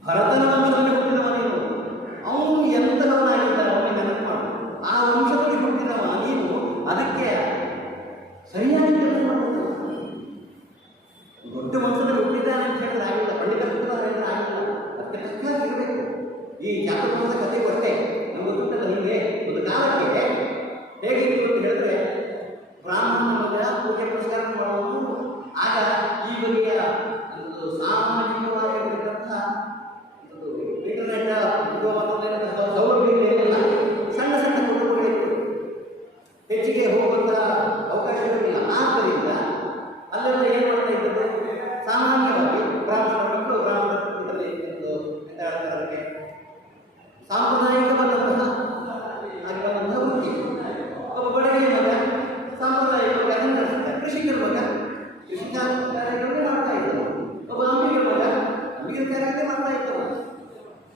ಭರತನ ವಂಶದಲ್ಲಿ ಹುಟ್ಟಿದವನೇನು, ಅವನು ಎಂತಹವನಾಗಿದ್ದಾನೆ ಅವನಿಗೆ ನೆನಪು ಮಾಡು. ಆ ವಂಶದಲ್ಲಿ ಹುಟ್ಟಿದವ ನೀನು ಅದಕ್ಕೆ ಸರಿಯಾಗಿ ಕೆಲಸ ಮಾಡಬೇಕು. ದೊಡ್ಡ ವಂಶದಲ್ಲಿ ಹುಟ್ಟಿದ್ದಾನೆ ಅಂತ ಹೇಳಿದ್ರೆ ಆಗಿಲ್ಲ, ಪಂಡಿತ ಪುತ್ರ ಹೇಳಿದ್ರೆ ಆಗಿಲ್ಲ. ಅದಕ್ಕೆ ತಕ್ಕಾಗಿರಬೇಕು. ಈ ಜಾತಕದ ಕಥೆಗೂ ಅಷ್ಟೇ ನಮಗೆ ಗೊತ್ತಲ್ಲ. ಹೀಗೆ ಒಂದು ಕಾಲಕ್ಕೆ ಹೇಗಿತ್ತು ಅಂತ ಹೇಳಿದ್ರೆ ಬ್ರಾಹ್ಮಣ ಮಗ ಪೂಜೆ ಪುರಸ್ಕಾರ ಮಾಡುವುದು. ಆಗ ಈ ಬಗೆಯ ಒಂದು ಸಾಮಾಜಿಕವಾಗಿರತಕ್ಕಂಥ ಇಂಟರ್ನೆಟ್ ಸೌಲಭ್ಯಗಳಿಲ್ಲ. ಸಣ್ಣ ಸಣ್ಣ ಕುಟುಂಬಗಳಿತ್ತು, ಹೆಚ್ಚಿಗೆ ಹೋಗುವಂತಹ ಅವಕಾಶಗಳಿಲ್ಲ. ಆದ್ದರಿಂದ ಅಲ್ಲೆಲ್ಲ ಏನು ಮಾಡ್ತಾ ಇದ್ದದ್ದು? ಸಾಮಾನ್ಯವಾಗಿ ಬ್ರಾಹ್ಮಣ ಮಕ್ಕಳು ಬ್ರಾಹ್ಮಣ ಸಾಂಪ್ರದಾಯಿಕ ಬಂದಂತಹ ವೃತ್ತಿ. ಒಬ್ಬ ಬಡಗಿಯ ಮಗ ಸಾಂಪ್ರದಾಯಿಕ ಕೃಷಿಕರ ಮಗ ಕೃಷಿ ಕಾರ್ಯಗಳನ್ನು ಮಾಡ್ತಾ ಇದ್ದರು. ಒಬ್ಬ ಅಂಬಿಗರ ಮಗ ಅಂಬಿಗರ ಕಾರ್ಯಗಳೇ ಮಾಡ್ತಾ ಇದ್ದವು.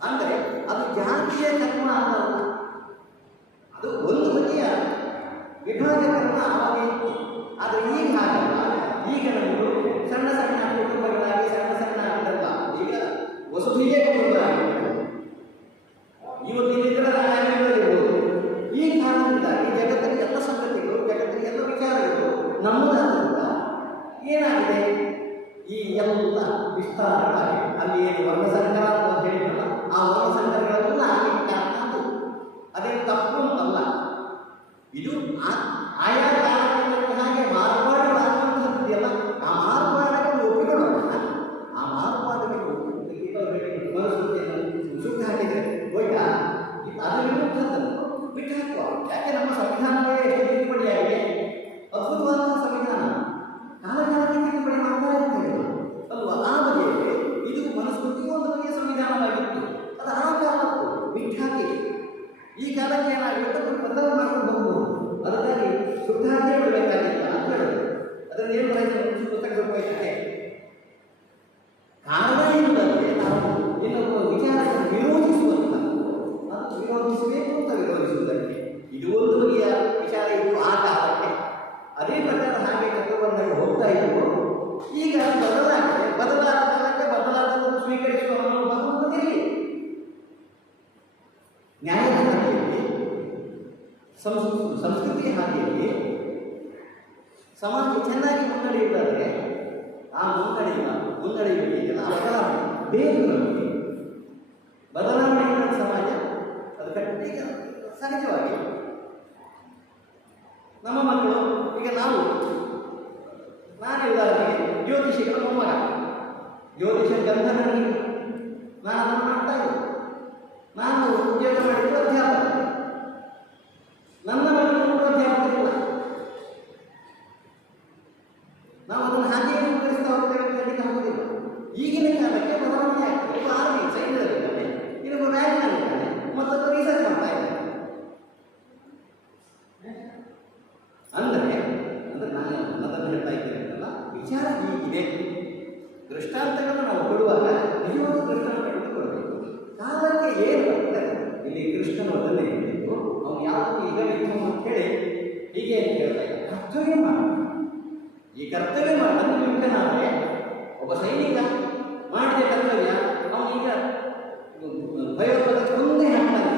ಅಂದರೆ ಅದು ಜಾತಿಯ ಕರ್ಮ ಅನ್ನಲ್ಲ, ಅದು ಒಂದು ಬಗೆಯ ವಿಭಾಗ ಕರ್ಮ ಆವಾಗ ಇತ್ತು. ಆದರೆ ಈಗ ಹಾಗಲ್ಲ. ಈಗ ನಮ್ಮದು ಸಣ್ಣ ಸಣ್ಣ ಕುಟುಂಬಗಳಾಗಿ ಸಣ್ಣ ಸಣ್ಣ ಇದಲ್ಲ, ಈಗ ವಸುಧೆಯೇ ಕುಟುಂಬ ಆಗಿತ್ತು. ಇವತ್ತಿನ ಆಯಾ ಕಾಲಕ್ಕೆ ಹಾಗೆ ಮಾರ್ಪಾಡುವಂಥದ್ದಿದೆಯಲ್ಲ, ಆ ಮಾರ್ಪಾಡುಗಳನ್ನು ಒಪ್ಪಿಕೊಳ್ಳೋಣ. ಆ ಮಾರ್ಪಾಡುಗಳನ್ನು ಮನಸ್ಸು ಸುಟ್ಟು ಹಾಕಿದರೆ ಹೋಯ್ತಾ, ಅದರ ವಿರುದ್ಧದನ್ನು ಬಿಟ್ಟು ಹಾಕುವ. ಯಾಕೆ ನಮ್ಮ ಸಂವಿಧಾನವೇ ತಿದ್ದುಪಡಿಯಾಗಿದೆ, ಅದ್ಭುತವಾದಂತಹ ಸಂವಿಧಾನ, ಕಾಲಕಾಲಕ್ಕೆ ತಿದ್ದುಪಡಿ ಮಾಡ್ತಾ ಇರ್ತೇವೆ ಅಲ್ವಾ. ಆ ಬಗೆಯಲ್ಲಿ ಇದು ಮನುಸ್ಮೃತಿಗೂ ಒಂದು ಬಗೆಯ ಸಂವಿಧಾನವಾಗಿತ್ತು. ಅದು ಆ ಕಾಲಕ್ಕೂ ಬಿಟ್ಟು ಹಾಕಿ ಈ ಕಾಲಕ್ಕೆ ಏನಾಗಿತ್ತು ಬದಲಾವಣೆ ಮಾಡ್ಕೊಂಡು ಹೋಗ್ಬೋದು. ಅದಕ್ಕಾಗಿ ಸುಟ್ಟು ಹಾಕೇ ಬಿಡಬೇಕಾಗಿಲ್ಲ ಅಂತ ಹೇಳೋದು. ಅದನ್ನು ಏನು ಮಾಡಿದ್ರೆ ಗೊತ್ತಾಗಬೇಕಾಯ್ತದೆ. ಕಾರಣ ಇಲ್ಲದೆ ನಾವು ಇನ್ನೊಬ್ಬ ವಿಚಾರವನ್ನು ವಿರೋಧಿಸುವಂಥದ್ದು, ಅದು ವಿರೋಧಿಸಬೇಕು ಅಂತ ವಿರೋಧಿಸುವುದಕ್ಕೆ ಇದು ಒಂದು ಬಗೆಯ ವಿಚಾರ ಇತ್ತು ಆ ಕಾಲಕ್ಕೆ. ಅದೇ ಪ್ರಕಾರ ಹಾಗೆ ತತ್ವಬಂಧಗಳು ಹೋಗ್ತಾ ಇದ್ದವು. ಈಗ ಬದಲಾಗಿದೆ, ಬದಲಾದ ಕಾಲಕ್ಕೆ ಬದಲಾದನ್ನು ಸ್ವೀಕರಿಸುವ ಮನೋಭಾವ ಬಂದಿರಲಿ. ನ್ಯಾಯದ ಹಾದಿಯಲ್ಲಿ, ಸಂಸ್ಕೃತಿಯ ಹಾದಿಯಲ್ಲಿ ಸಮಾಜ ಚೆನ್ನಾಗಿ ಮುನ್ನಡೆಯುವುದಾದರೆ ಆ ಮುನ್ನಡೆಯುವಿಕೆಯಲ್ಲ ಬದಲಾವಣೆ ಬೇಕು ನಮಗೆ. ಬದಲಾವಣೆಗಳ ಸಮಾಜ ಅದು ಕಟ್ಟಿಗೆ ಸಹಜವಾಗಿ ನಮ್ಮ ಮಕ್ಕಳು ಈಗ ನಾನು ಉದಾಹರಣೆಗೆ ಜ್ಯೋತಿಷಿಗಳ ಮೊಮ್ಮಗ, ಜ್ಯೋತಿಷ ಗಂಧರ್ವನಿಗೆ ನಾನು ಅದನ್ನು ಮಾಡ್ತಾ ಇದ್ದೆ. ನಾನು ಉದ್ಯೋಗ ಮಾಡಿದ್ದು ಅಧ್ಯಾಪಕ, ನನ್ನ ಮಕ್ಕಳು ಅಧ್ಯಾಪಕರಿಲ್ಲ. ನಾವು ಅದನ್ನು ಹಾಗೆಯೇ ಮುಂದುವರಿಸ್ತಾ ಹೋಗ್ತೇವೆ, ಖಂಡಿತ ಆಗುವುದಿಲ್ಲ. ಈಗಿನ ಕಾಲಕ್ಕೆ ಬದಲಾವಣೆ ಆಗ್ತದೆ. ಇದು ಆರ್ಮಿ ಸೈನ್ಯದಲ್ಲಿದ್ದಾನೆ, ಇನ್ನೊಬ್ಬ ಬ್ಯಾಂಕ್ನಲ್ಲಿದ್ದಾನೆ, ಮತ್ತೊಬ್ಬ ರಿಸರ್ಚ್ ಮಾಡ್ತಾ ಇದ್ದಾನೆ. ಅಂದರೆ ನಾನು ನನ್ನದನ್ನು ಹೇಳ್ತಾ ಇದ್ದೇನಲ್ಲ, ವಿಚಾರ ಹೀಗಿದೆ. ದೃಷ್ಟಾಂತಗಳನ್ನು ನಾವು ಕೊಡುವಾಗ ನಿಜವಾದ ದೃಷ್ಟಾಂತಗಳನ್ನು ಕೊಡಬೇಕು. ಕಾಲಕ್ಕೆ ಏನು ಬರ್ತದೆ, ಇಲ್ಲಿ ಕೃಷ್ಣನು ಅದನ್ನೇ ಹೇಳಿದ್ದು, ಅವನು ಯಾವುದು ಈಗ ವಿದ್ಯಮ ಅಂತ ಹೇಳಿ ಹೀಗೆ ಅಂತ ಹೇಳ್ತಾ ಇದ್ದ. ಕರ್ತವ್ಯ ಮಾಡ, ಈ ಕರ್ತವ್ಯ ಮಾಡಲು ವಿಮುಖನಾದರೆ ಒಬ್ಬ ಸೈನಿಕ ಮಾಡಿದ ಕರ್ತವ್ಯ ಅವನೀಗ ಭಯೋತ್ಪಾದಕ ಮುಂದೆ ಹಾಕ್ತಾನೆ,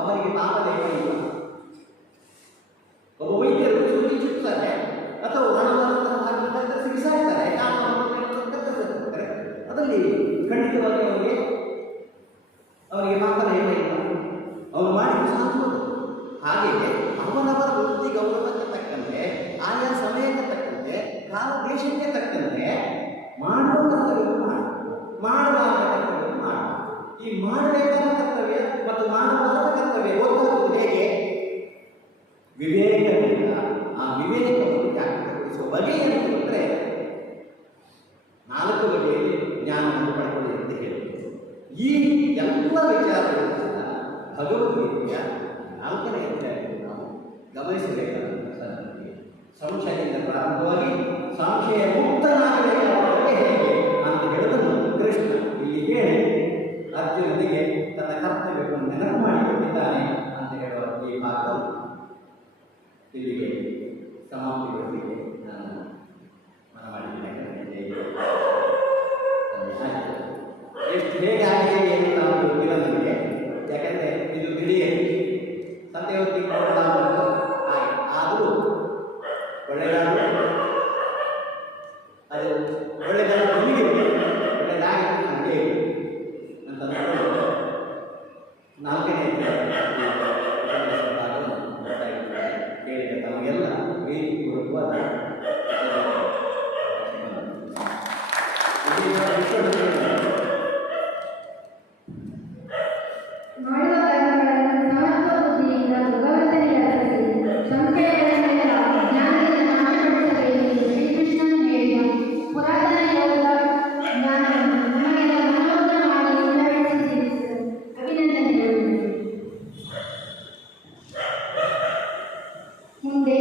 ಅವನಿಗೆ ತಾಪಲೇ ಇಲ್ಲ. ಒಬ್ಬ ವೈದ್ಯರು ಸೂಚಿ ಚುಚ್ಚುತ್ತಾರೆ ಅಥವಾ ಒಣವಾದಂತಹ ಬಿಸಾಡ್ತಾರೆ, ಅದರಲ್ಲಿ ಖಂಡಿತವಾಗಿ ಅವನಿಗೆ ತಾಪಲೇ ಇಲ್ಲ. ಅವನು ಮಾಡಿದ ಸಾಧುವುದು. ಹಾಗೆಯೇ ಅವನವರ ವೃತ್ತಿ ಗೌರವಕ್ಕೆ ತಕ್ಕಂತೆ, ಆಯಾ ಸಮಯಕ್ಕೆ ತಕ್ಕಂತೆ, ಕಾಲ ದೇಶಕ್ಕೆ ತಕ್ಕಂತೆ ಮಾಡುವ ಕರ್ತವ್ಯವನ್ನು ಮಾಡಬಾರದ ಕರ್ತವ್ಯವನ್ನು ಮಾಡ. ಈ ಮಾಡಬೇಕಾದ ಕರ್ತವ್ಯ ಮತ್ತು ಮಾಡಬಾರದ ಕರ್ತವ್ಯ ಗೊತ್ತಾಗುವುದು ಹೇಗೆ? ವಿವೇಕದಿಂದ. ಆ ವಿವೇಕವನ್ನು ಜಾಗೃತಗೊಳಿಸುವ ಬಗೆ ಏನು ಅಂದರೆ 4 ಬಗೆಯಲ್ಲಿ ಜ್ಞಾನವನ್ನು ಪಡ್ಕೊಳ್ಳಿ ಅಂತ ಹೇಳಿದರು. ಈ ಎಲ್ಲ ವಿಚಾರಗಳು ಭಗವದ್ಗೀತೆಯ 4ನೇ ಅಧ್ಯಾಯದಲ್ಲಿ ನಾವು ಗಮನಿಸಬೇಕಾದ ಸಂಗತಿ. ಸಂಶಯದಿಂದ ಪ್ರಾರಂಭವಾಗಿ ಸಂಶಯ ಮುಕ್ತನಾಗಬೇಕಾದರೆ ಹೇಗೆ ಅಂತ ಹೇಳುವುದನ್ನು ಕೃಷ್ಣ ಇಲ್ಲಿ ಹೇಳಿ ಅರ್ಜುನನಿಗೆ ತನ್ನ ಕರ್ತವ್ಯವನ್ನು ನೆನಪು ಮಾಡಿಕೊಟ್ಟಿದ್ದಾನೆ ಅಂತ ಹೇಳುವ ಈ ಭಾಗವು ಇಲ್ಲಿಗೆ ಸಮಾಪ್ತಿಗೊಳಿಸಲಿಕ್ಕೆ ನಾನು ಮನ ಮಾಡಿದ್ದೇನೆ. ಎಷ್ಟು ಹೇಗಾಗಿದೆ ಏನು ನಾವು ಗೊತ್ತಿಲ್ಲ ನಮಗೆ, ಯಾಕಂದರೆ ಇದು ತಿಳಿಯಲಿ ಸಂತೆ ಹೊತ್ತಿಗೆ ಆದರೂ ಒಳ್ಳೆಯದಾದರೂ ಅದು ಒಳ್ಳೆಯದಾದ ನಿಮಗೆ ಒಳ್ಳೆಯದಾಗಿ ನನಗೆ ಅಂತ ಅಂದ್ಕೊಂಡು 4ನೇ ಹೇಳಿದ ತಮಗೆಲ್ಲ ಪ್ರೀತಿಪೂರ್ವಕವಾದ ಮುಂದೆ